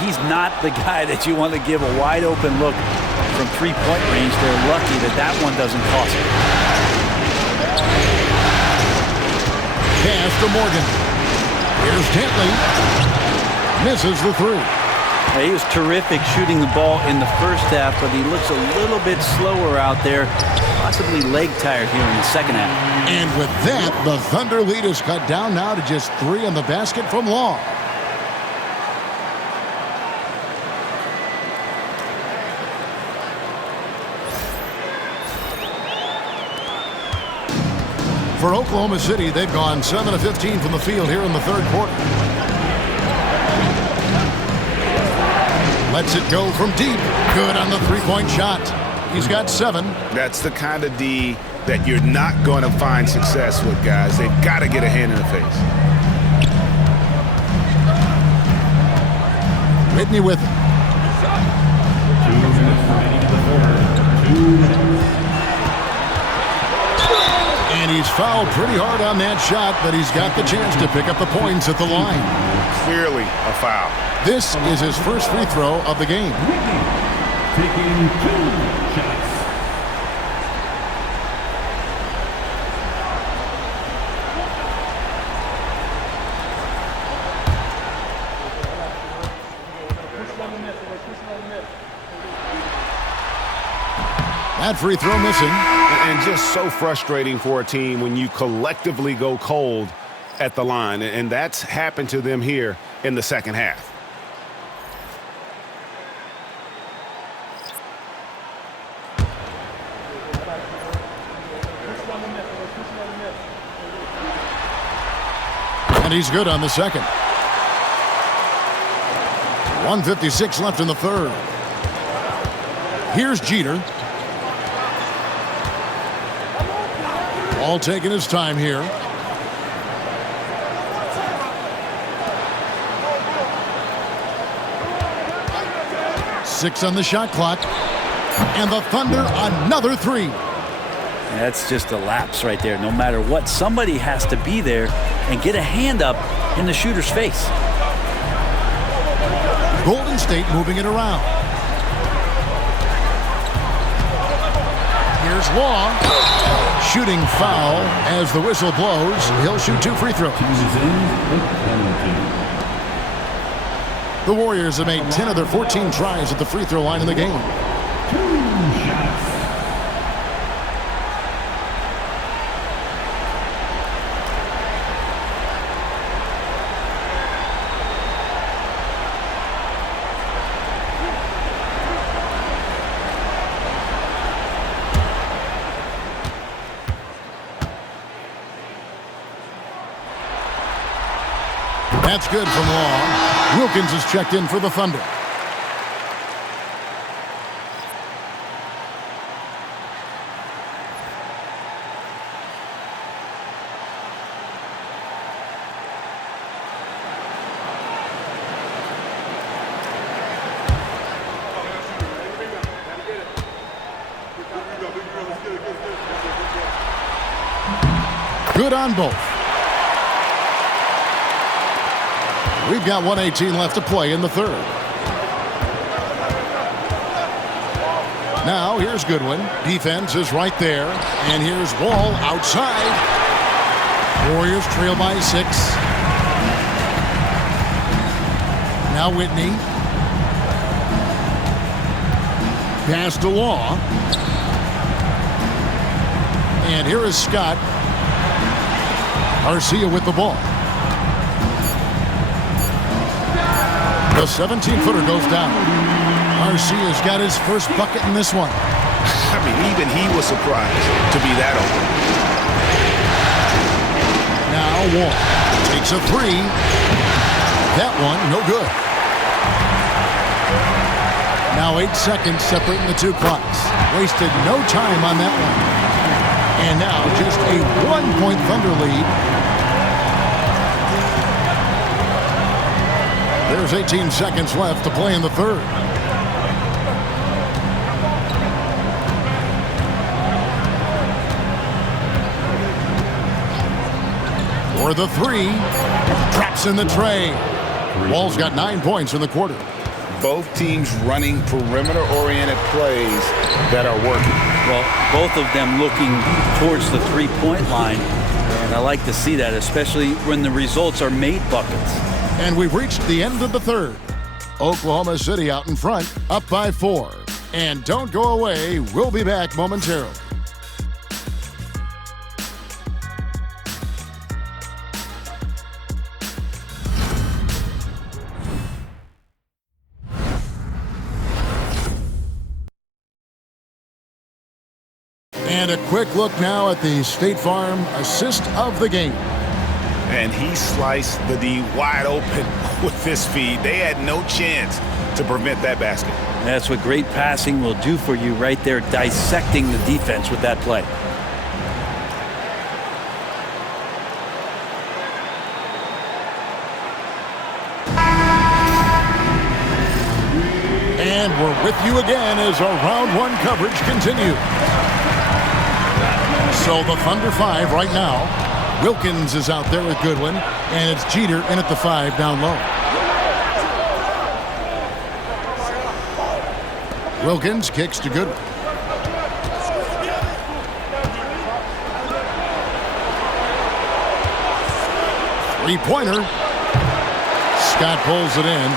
He's not the guy that you want to give a wide-open look from three-point range. They're lucky that that one doesn't cost them. Pass to Morgan. Here's Dantley. Misses the 3. He was terrific shooting the ball in the first half, but he looks a little bit slower out there, possibly leg-tired here in the second half. And with that, the Thunder lead is cut down now to just 3 on the basket from Law. For Oklahoma City, they've gone 7 of 15 from the field here in the third quarter. Lets it go from deep. Good on the three-point shot. He's got 7. That's the kind of D that you're not going to find success with, guys. They've got to get a hand in the face. Whitney with it. 2 minutes remaining in the quarter. 2 minutes. And he's fouled pretty hard on that shot, but he's got the chance to pick up the points at the line. Clearly a foul. This is his first free throw of the game. Taking 2 shots. That free throw missing. And just so frustrating for a team when you collectively go cold at the line. And that's happened to them here in the second half. And he's good on the second. 1:56 left in the third. Here's Jeter. All taking his time here. Six on the shot clock. And the Thunder, another 3. That's just a lapse right there. No matter what, somebody has to be there and get a hand up in the shooter's face. Golden State moving it around. Here's Law. Shooting foul as the whistle blows. He'll shoot 2 free throws. The Warriors have made 10 of their 14 tries at the free throw line in the game. 2 shots. That's good from Law. Wilkins is checked in for the Thunder. Good on both. We've got 1:18 left to play in the third. Now here's Goodwin. Defense is right there. And here's Wall outside. Warriors trail by 6. Now Whitney. Pass to Law. And here is Scott. Garcia with the ball. The 17-footer goes down. Garcia's got his first bucket in this one. I mean, even he was surprised to be that open. Now Wall takes a 3. That one, no good. Now 8 seconds separating the two clocks. Wasted no time on that one. And now just a 1-point Thunder lead. There's 18 seconds left to play in the third. For the 3, traps in the tray. Wall's got 9 points in the quarter. Both teams running perimeter-oriented plays that are working. Well, both of them looking towards the three-point line. And I like to see that, especially when the results are made buckets. And we've reached the end of the third. Oklahoma City out in front, up by 4. And don't go away. We'll be back momentarily. And a quick look now at the State Farm assist of the game. And he sliced the D wide open with this feed. They had no chance to prevent that basket. That's what great passing will do for you right there, dissecting the defense with that play. And we're with you again as our round 1 coverage continues. So the Thunder 5 right now. Wilkins is out there with Goodwin, and it's Jeter in at the 5 down low. Wilkins kicks to Goodwin. Three-pointer. Scott pulls it in.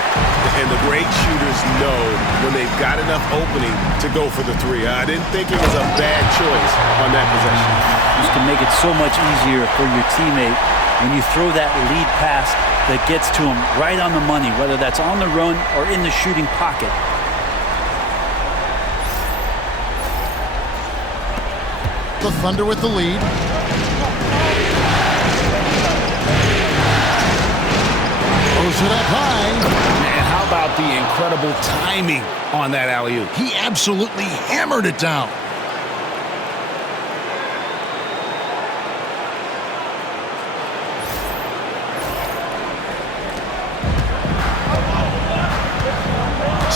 And the great shooters know when they've got enough opening to go for the 3. I didn't think it was a bad choice on that possession. Just to make it so much easier for your teammate when you throw that lead pass that gets to him right on the money, whether that's on the run or in the shooting pocket. The Thunder with the lead. Throws it up high. And how about the incredible timing on that alley-oop? He absolutely hammered it down.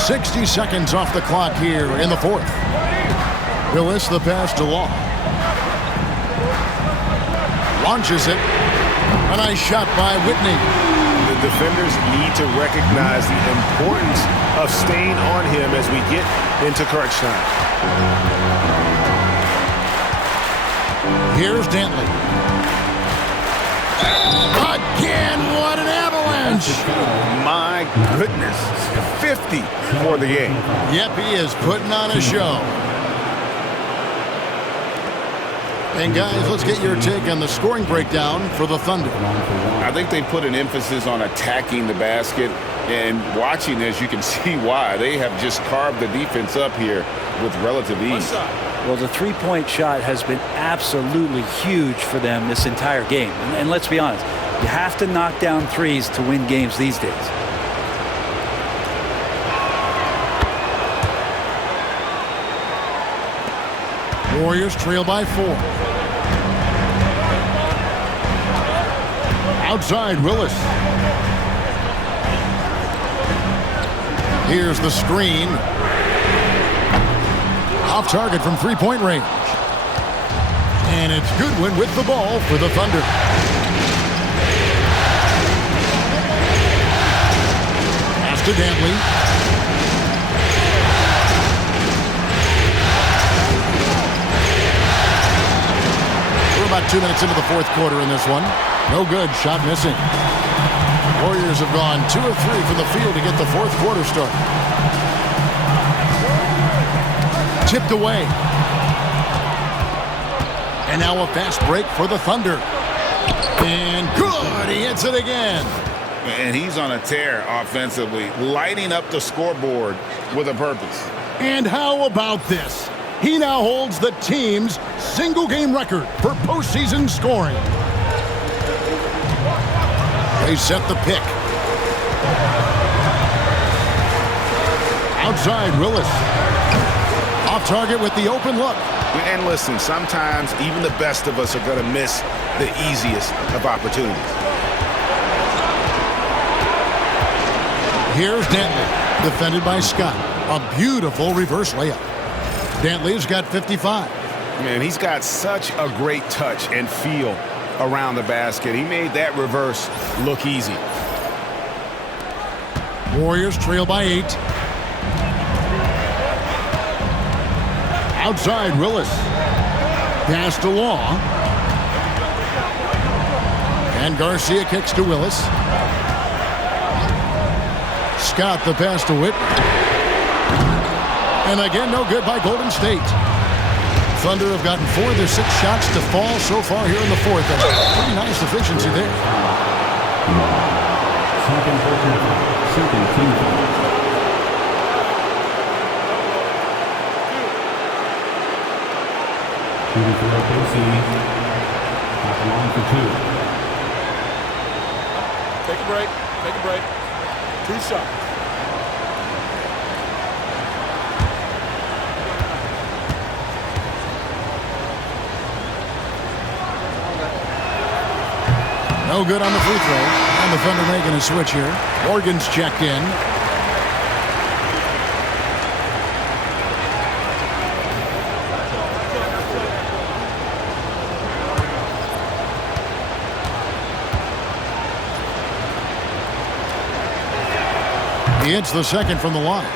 .60 seconds off the clock here in the fourth. Willis the pass to Law. Launches it. A nice shot by Whitney. The defenders need to recognize the importance of staying on him as we get into crunch time. Here's Dantley. Again, what an avalanche! My goodness, 50 for the game. Yep, he is putting on a show. And guys, let's get your take on the scoring breakdown for the Thunder. I think they put an emphasis on attacking the basket, and watching this, you can see why. They have just carved the defense up here with relative ease. Well, the three-point shot has been absolutely huge for them this entire game. And let's be honest, you have to knock down threes to win games these days. Warriors trail by 4. Outside, Willis. Here's the screen. Off target from three-point range. And it's Goodwin with the ball for the Thunder. Pass to Dantley. About 2 minutes into the fourth quarter in this one. No good. Shot missing. Warriors have gone 2 of 3 from the field to get the fourth quarter started. Tipped away. And now a fast break for the Thunder. And good. He hits it again. And he's on a tear offensively, lighting up the scoreboard with a purpose. And how about this? He now holds the team's single-game record for postseason scoring. They set the pick. Outside, Willis. Off target with the open look. And listen, sometimes even the best of us are going to miss the easiest of opportunities. Here's Dantley, defended by Scott. A beautiful reverse layup. Dantley's got 55. Man, he's got such a great touch and feel around the basket. He made that reverse look easy. Warriors trail by 8. Outside, Willis. Pass to Law. And Garcia kicks to Willis. Scott the pass to Whitney. And again, no good by Golden State. Thunder have gotten 4 of their 6 shots to fall so far here in the fourth. That's pretty nice efficiency there. Second team foul. Shooting for OKC. At the line for 2. Take a break. Take a break. 2 shots. No good on the free throw. And the Thunder making a switch here. Morgan's checked in. He hits the second from the line.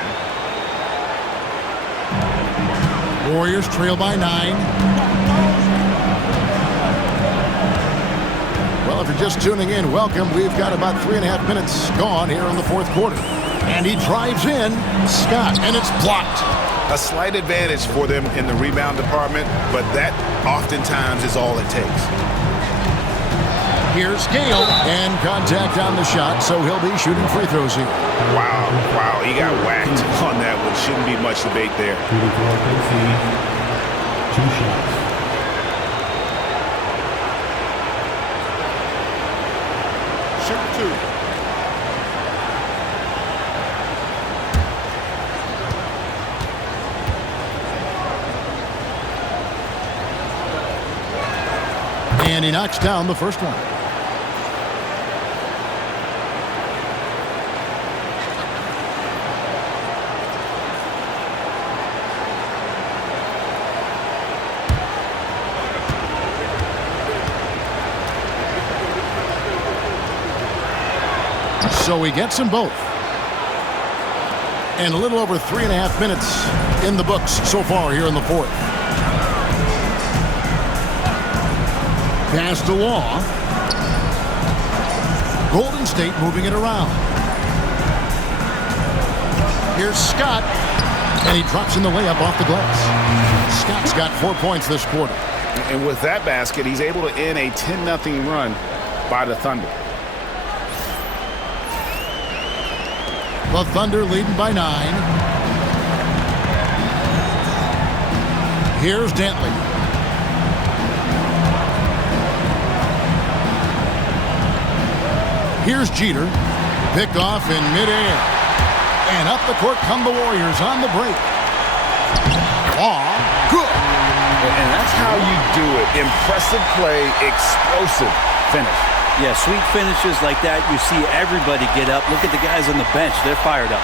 Warriors trail by 9. Well, if you're just tuning in, welcome. We've got about 3.5 minutes gone here in the fourth quarter. And he drives in, Scott, and it's blocked. A slight advantage for them in the rebound department, but that oftentimes is all it takes. Here's Gale, and contact on the shot, so he'll be shooting free throws here. Wow, he got whacked on that one. Shouldn't be much debate there. 2 shots. Shoot 2. And he knocks down the first one. So he gets them both. And a little over 3.5 minutes in the books so far here in the fourth. Pass to Law. Golden State moving it around. Here's Scott. And he drops in the layup off the glass. Scott's got 4 points this quarter. And with that basket, he's able to end a 10-0 run by the Thunder. The Thunder leading by 9. Here's Dantley. Here's Jeter. Picked off in midair. And up the court come the Warriors on the break. Good. And that's how you do it. Impressive play, explosive finish. Yeah, sweet finishes like that, you see everybody get up. Look at the guys on the bench. They're fired up.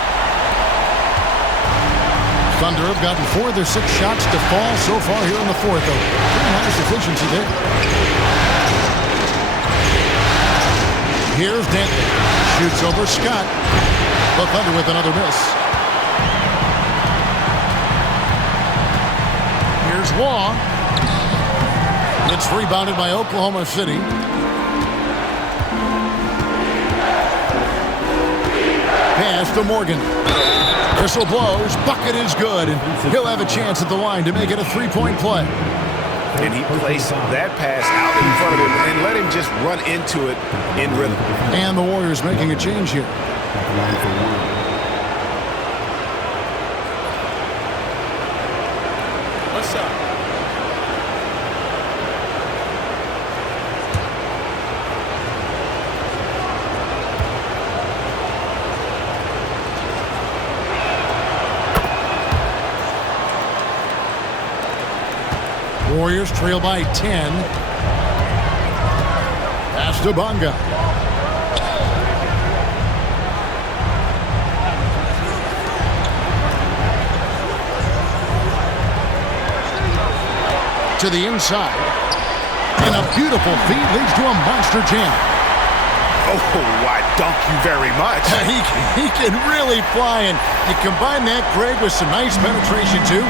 Thunder have gotten 4 of their 6 shots to fall so far here in the fourth. Pretty nice efficiency there. Here's Dantley. Shoots over Scott. The Thunder with another miss. Here's Law. It's rebounded by Oklahoma City. Pass to Morgan. Whistle blows. Bucket is good. And he'll have a chance at the line to make it a three-point play. And he placed that pass out in front of him and let him just run into it in rhythm. And the Warriors making a change here. What's up? Warriors trail by 10. Pass to Bonga. To the inside. And a beautiful feed leads to a monster jam. Oh, I dunk you very much. He can really fly, and you combine that, Greg, with some nice penetration, too,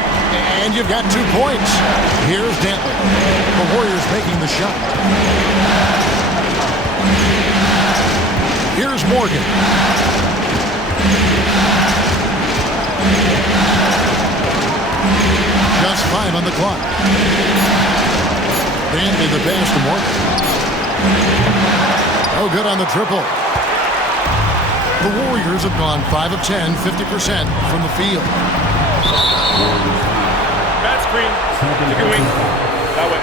and you've got 2 points. Here's Dantley. The Warriors making the shot. Here's Morgan. Just 5 on the clock. Dantley the pass to Morgan. Oh, good on the triple. The Warriors have gone 5 of 10, 50% from the field. Bad screen. Take a wing. That way.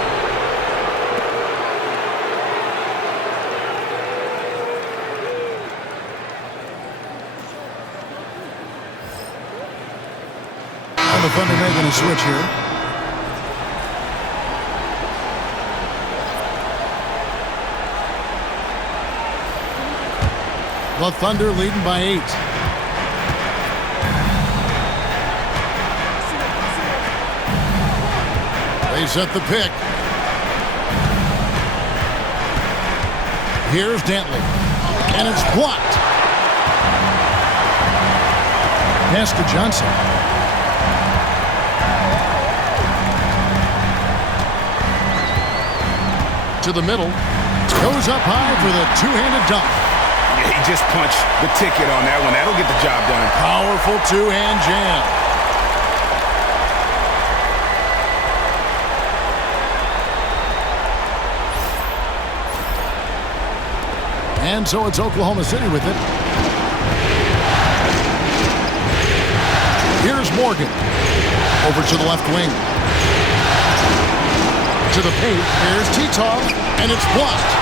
And the Thunder making a switch here. The Thunder leading by 8. They set the pick. Here's Dantley. And it's blocked. Pass to Johnson. To the middle. Goes up high for the two-handed dunk. He just punched the ticket on that one. That'll get the job done. Powerful two-hand jam. And so it's Oklahoma City with it. Here's Morgan. Over to the left wing. To the paint. Here's Titov. And it's blocked.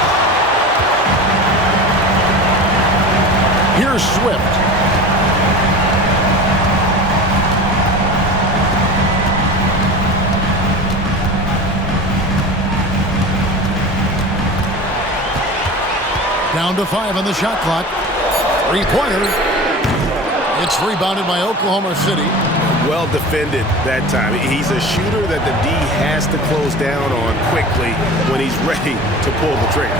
Here's Swift. Down to 5 on the shot clock. Three-pointer. It's rebounded by Oklahoma City. Well defended that time. He's a shooter that the D has to close down on quickly when he's ready to pull the trigger.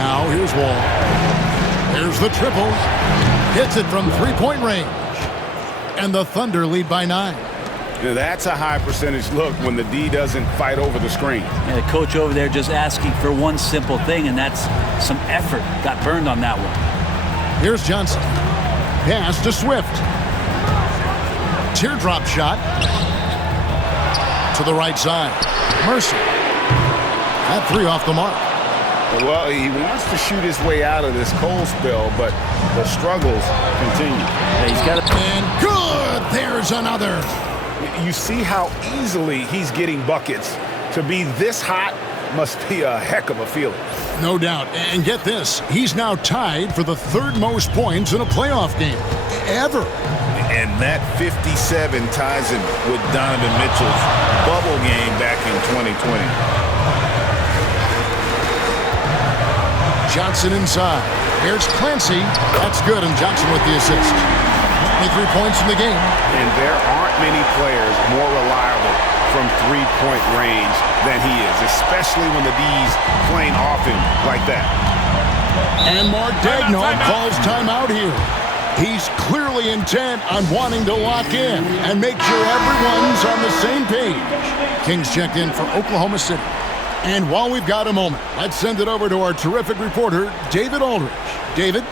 Now here's Wall. There's the triple. Hits it from three-point range. And the Thunder lead by 9. Now that's a high percentage look when the D doesn't fight over the screen. And the coach over there just asking for one simple thing, and that's some effort. Got burned on that one. Here's Johnson. Pass to Swift. Teardrop shot. To the right side. Mercer. That 3 off the mark. Well, he wants to shoot his way out of this cold spell, but the struggles continue. Yeah, he's got And good! There's another. You see how easily he's getting buckets. To be this hot must be a heck of a feeling. No doubt. And get this, he's now tied for the 3rd most points in a playoff game ever. And that 57 ties him with Donovan Mitchell's bubble game back in 2020. Johnson inside. Here's Clancy. That's good, and Johnson with the assist. Only 3 points in the game. And there aren't many players more reliable from three-point range than he is, especially when the D's playing off him like that. And Mark Daigneault calls timeout here. He's clearly intent on wanting to lock in and make sure everyone's on the same page. Kings checked in for Oklahoma City. And while we've got a moment, let's send it over to our terrific reporter, David Aldridge. David?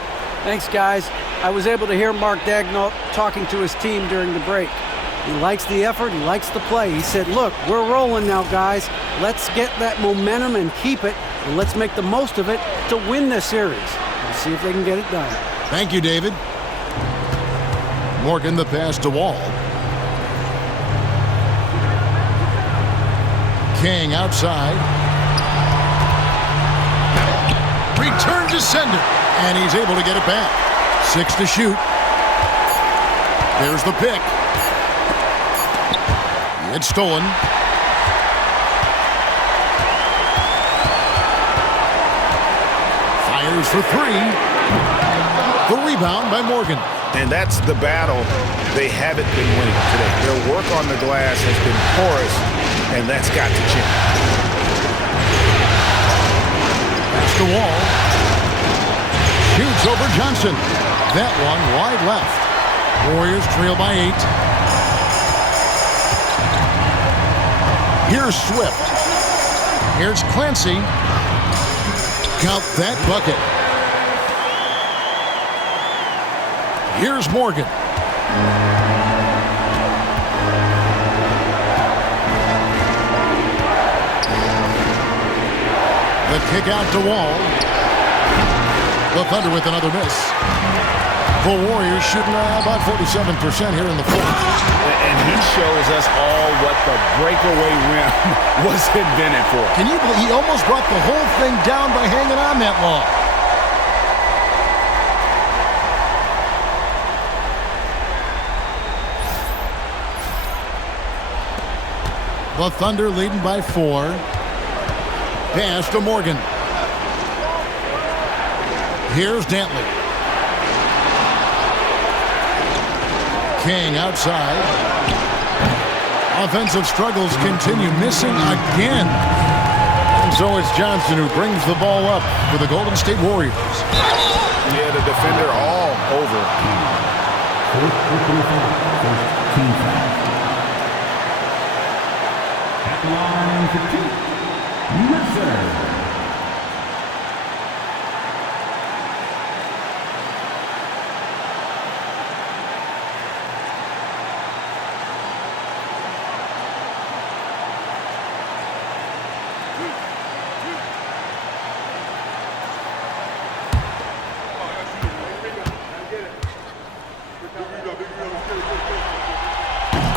Thanks, guys. I was able to hear Mark Daigneault talking to his team during the break. He likes the effort. He likes the play. He said, look, we're rolling now, guys. Let's get that momentum and keep it, and let's make the most of it to win this series. Let's see if they can get it done. Thank you, David. Morgan, the pass to Wall. King outside. Return to sender. And he's able to get it back. 6 to shoot. There's the pick. It's stolen. Fires for 3. The rebound by Morgan. And that's the battle they haven't been winning today. Their work on the glass has been porous, and that's got to change. Pass the Wall. Shoots over Johnson. That one wide left. Warriors trail by 8. Here's Swift. Here's Clancy. Count that bucket. Here's Morgan. The kick out to Wall. The Thunder with another miss. The Warriors shooting about 47% here in the fourth. And he shows us all what the breakaway rim was invented for. Can you believe he almost brought the whole thing down by hanging on that long? The Thunder leading by 4. Pass to Morgan. Here's Dantley. King outside. Offensive struggles continue, missing again. And so it's Johnson who brings the ball up for the Golden State Warriors. Yeah, the defender all over. At the line for 2, Mercer.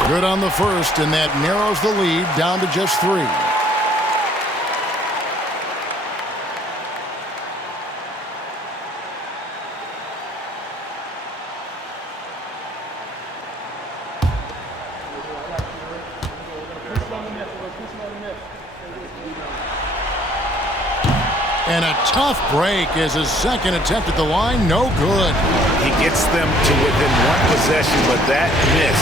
Good on the first, and that narrows the lead down to just 3. And a tough break is his second attempt at the line. No good. He gets them to within 1 possession, but that miss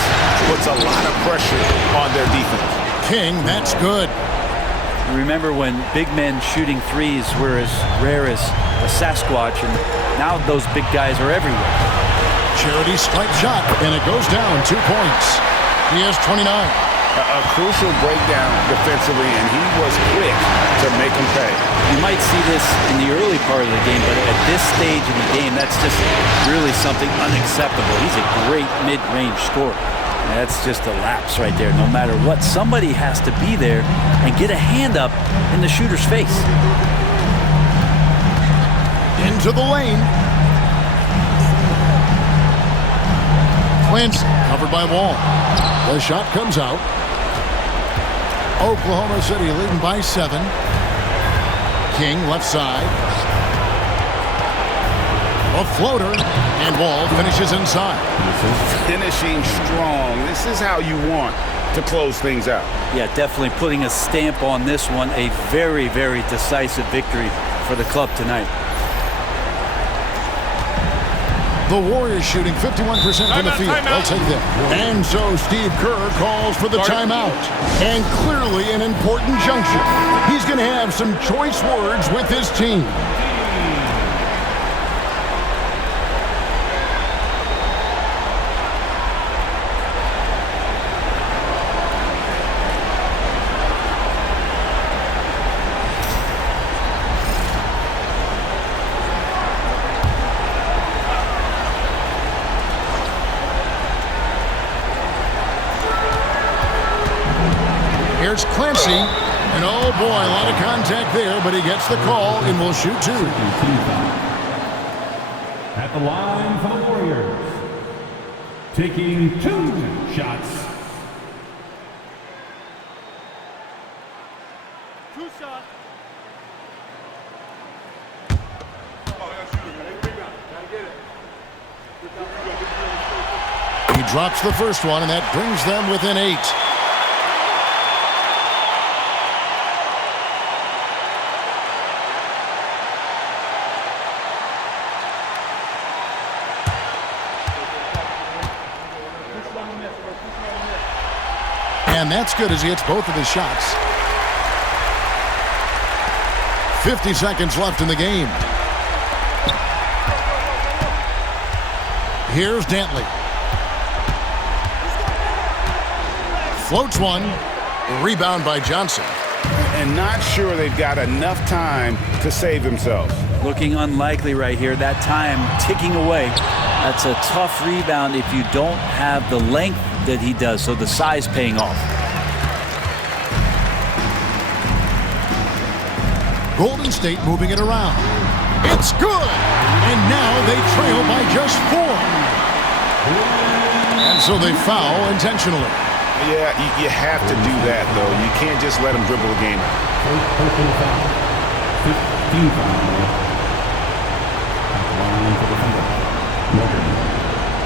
puts a lot of pressure on their defense. King, that's good. Remember when big men shooting threes were as rare as a Sasquatch, and now those big guys are everywhere. Charity stripe shot, and it goes down 2 points. He has 29. A crucial breakdown defensively, and he was quick to make them pay. You might see this in the early part of the game, but at this stage in the game, that's just really something unacceptable. He's a great mid-range scorer. That's just a lapse right there. No matter what, somebody has to be there and get a hand up in the shooter's face. Into the lane. Clancy covered by Wall. The shot comes out. Oklahoma City leading by 7. King left side. A floater, and Wall finishes inside. Finishing strong. This is how you want to close things out. Yeah, definitely putting a stamp on this one. A very, very decisive victory for the club tonight. The Warriors shooting 51% from the field. They'll take that. And so Steve Kerr calls for the timeout. And clearly an important juncture. He's going to have some choice words with his team. Here's Clancy. And oh boy, a lot of contact there, but he gets the call and will shoot two. At the line for the Warriors, taking 2 shots. 2 shots. He drops the first one, and that brings them within 8. And that's good as he hits both of his shots. 50 seconds left in the game. Here's Dantley. Floats one. Rebound by Johnson. And not sure they've got enough time to save themselves. Looking unlikely right here. That time ticking away. That's a tough rebound if you don't have the length that he does, so the size paying off. Golden State moving it around. It's good! And now they trail by just 4. And so they foul intentionally. Yeah, you have to do that, though. You can't just let them dribble the game. 15 foul. At the line for the Thunder, Morgan,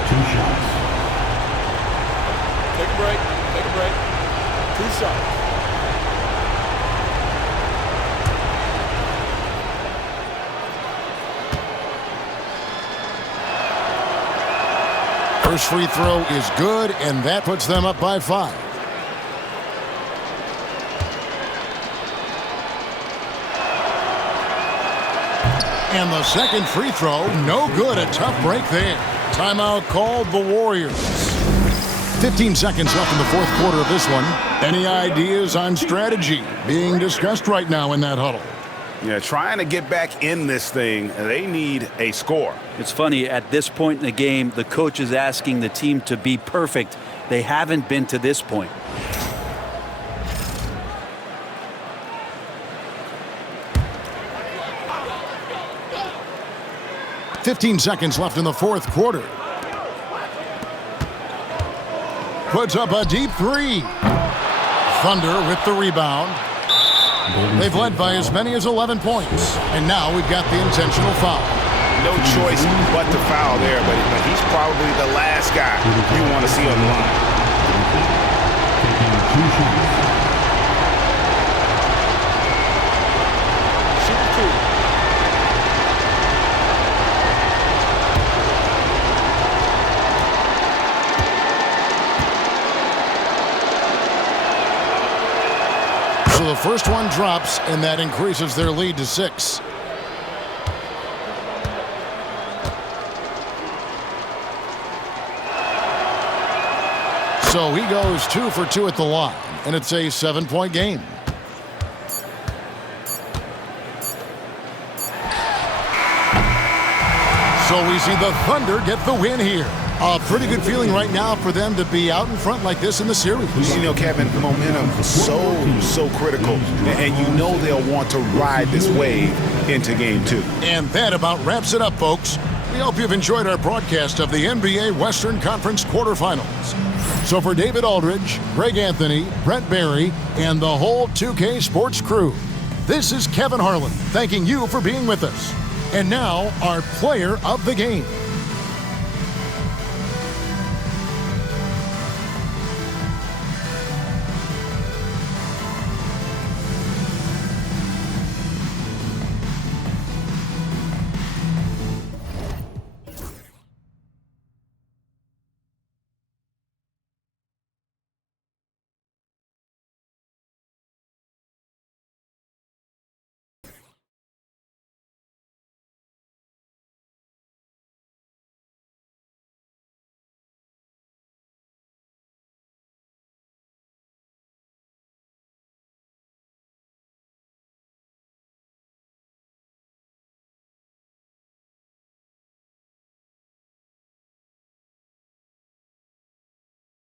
2 shots. Take a break. Take a break. 2 shots. First free throw is good, and that puts them up by 5. And the second free throw, no good. A tough break there. Timeout called the Warriors. 15 seconds left in the fourth quarter of this one. Any ideas on strategy being discussed right now in that huddle? Yeah, trying to get back in this thing, they need a score. It's funny, at this point in the game, the coach is asking the team to be perfect. They haven't been to this point. "15 seconds left in the fourth quarter. Puts up a deep 3. Thunder with the rebound. They've led by as many as 11 points. And now we've got the intentional foul. No choice but to foul there, but he's probably the last guy you want to see on the line. Shoot 2. So the first one drops, and that increases their lead to 6. So he goes 2 for 2 at the line, and it's a 7-point game. So we see the Thunder get the win here. A pretty good feeling right now for them to be out in front like this in the series. You know, Kevin, momentum is so critical, and you know they'll want to ride this wave into game 2. And that about wraps it up, folks. We hope you've enjoyed our broadcast of the NBA Western Conference quarterfinals. So for David Aldridge, Greg Anthony, Brent Barry, and the whole 2K Sports crew, this is Kevin Harlan thanking you for being with us. And now, our player of the game.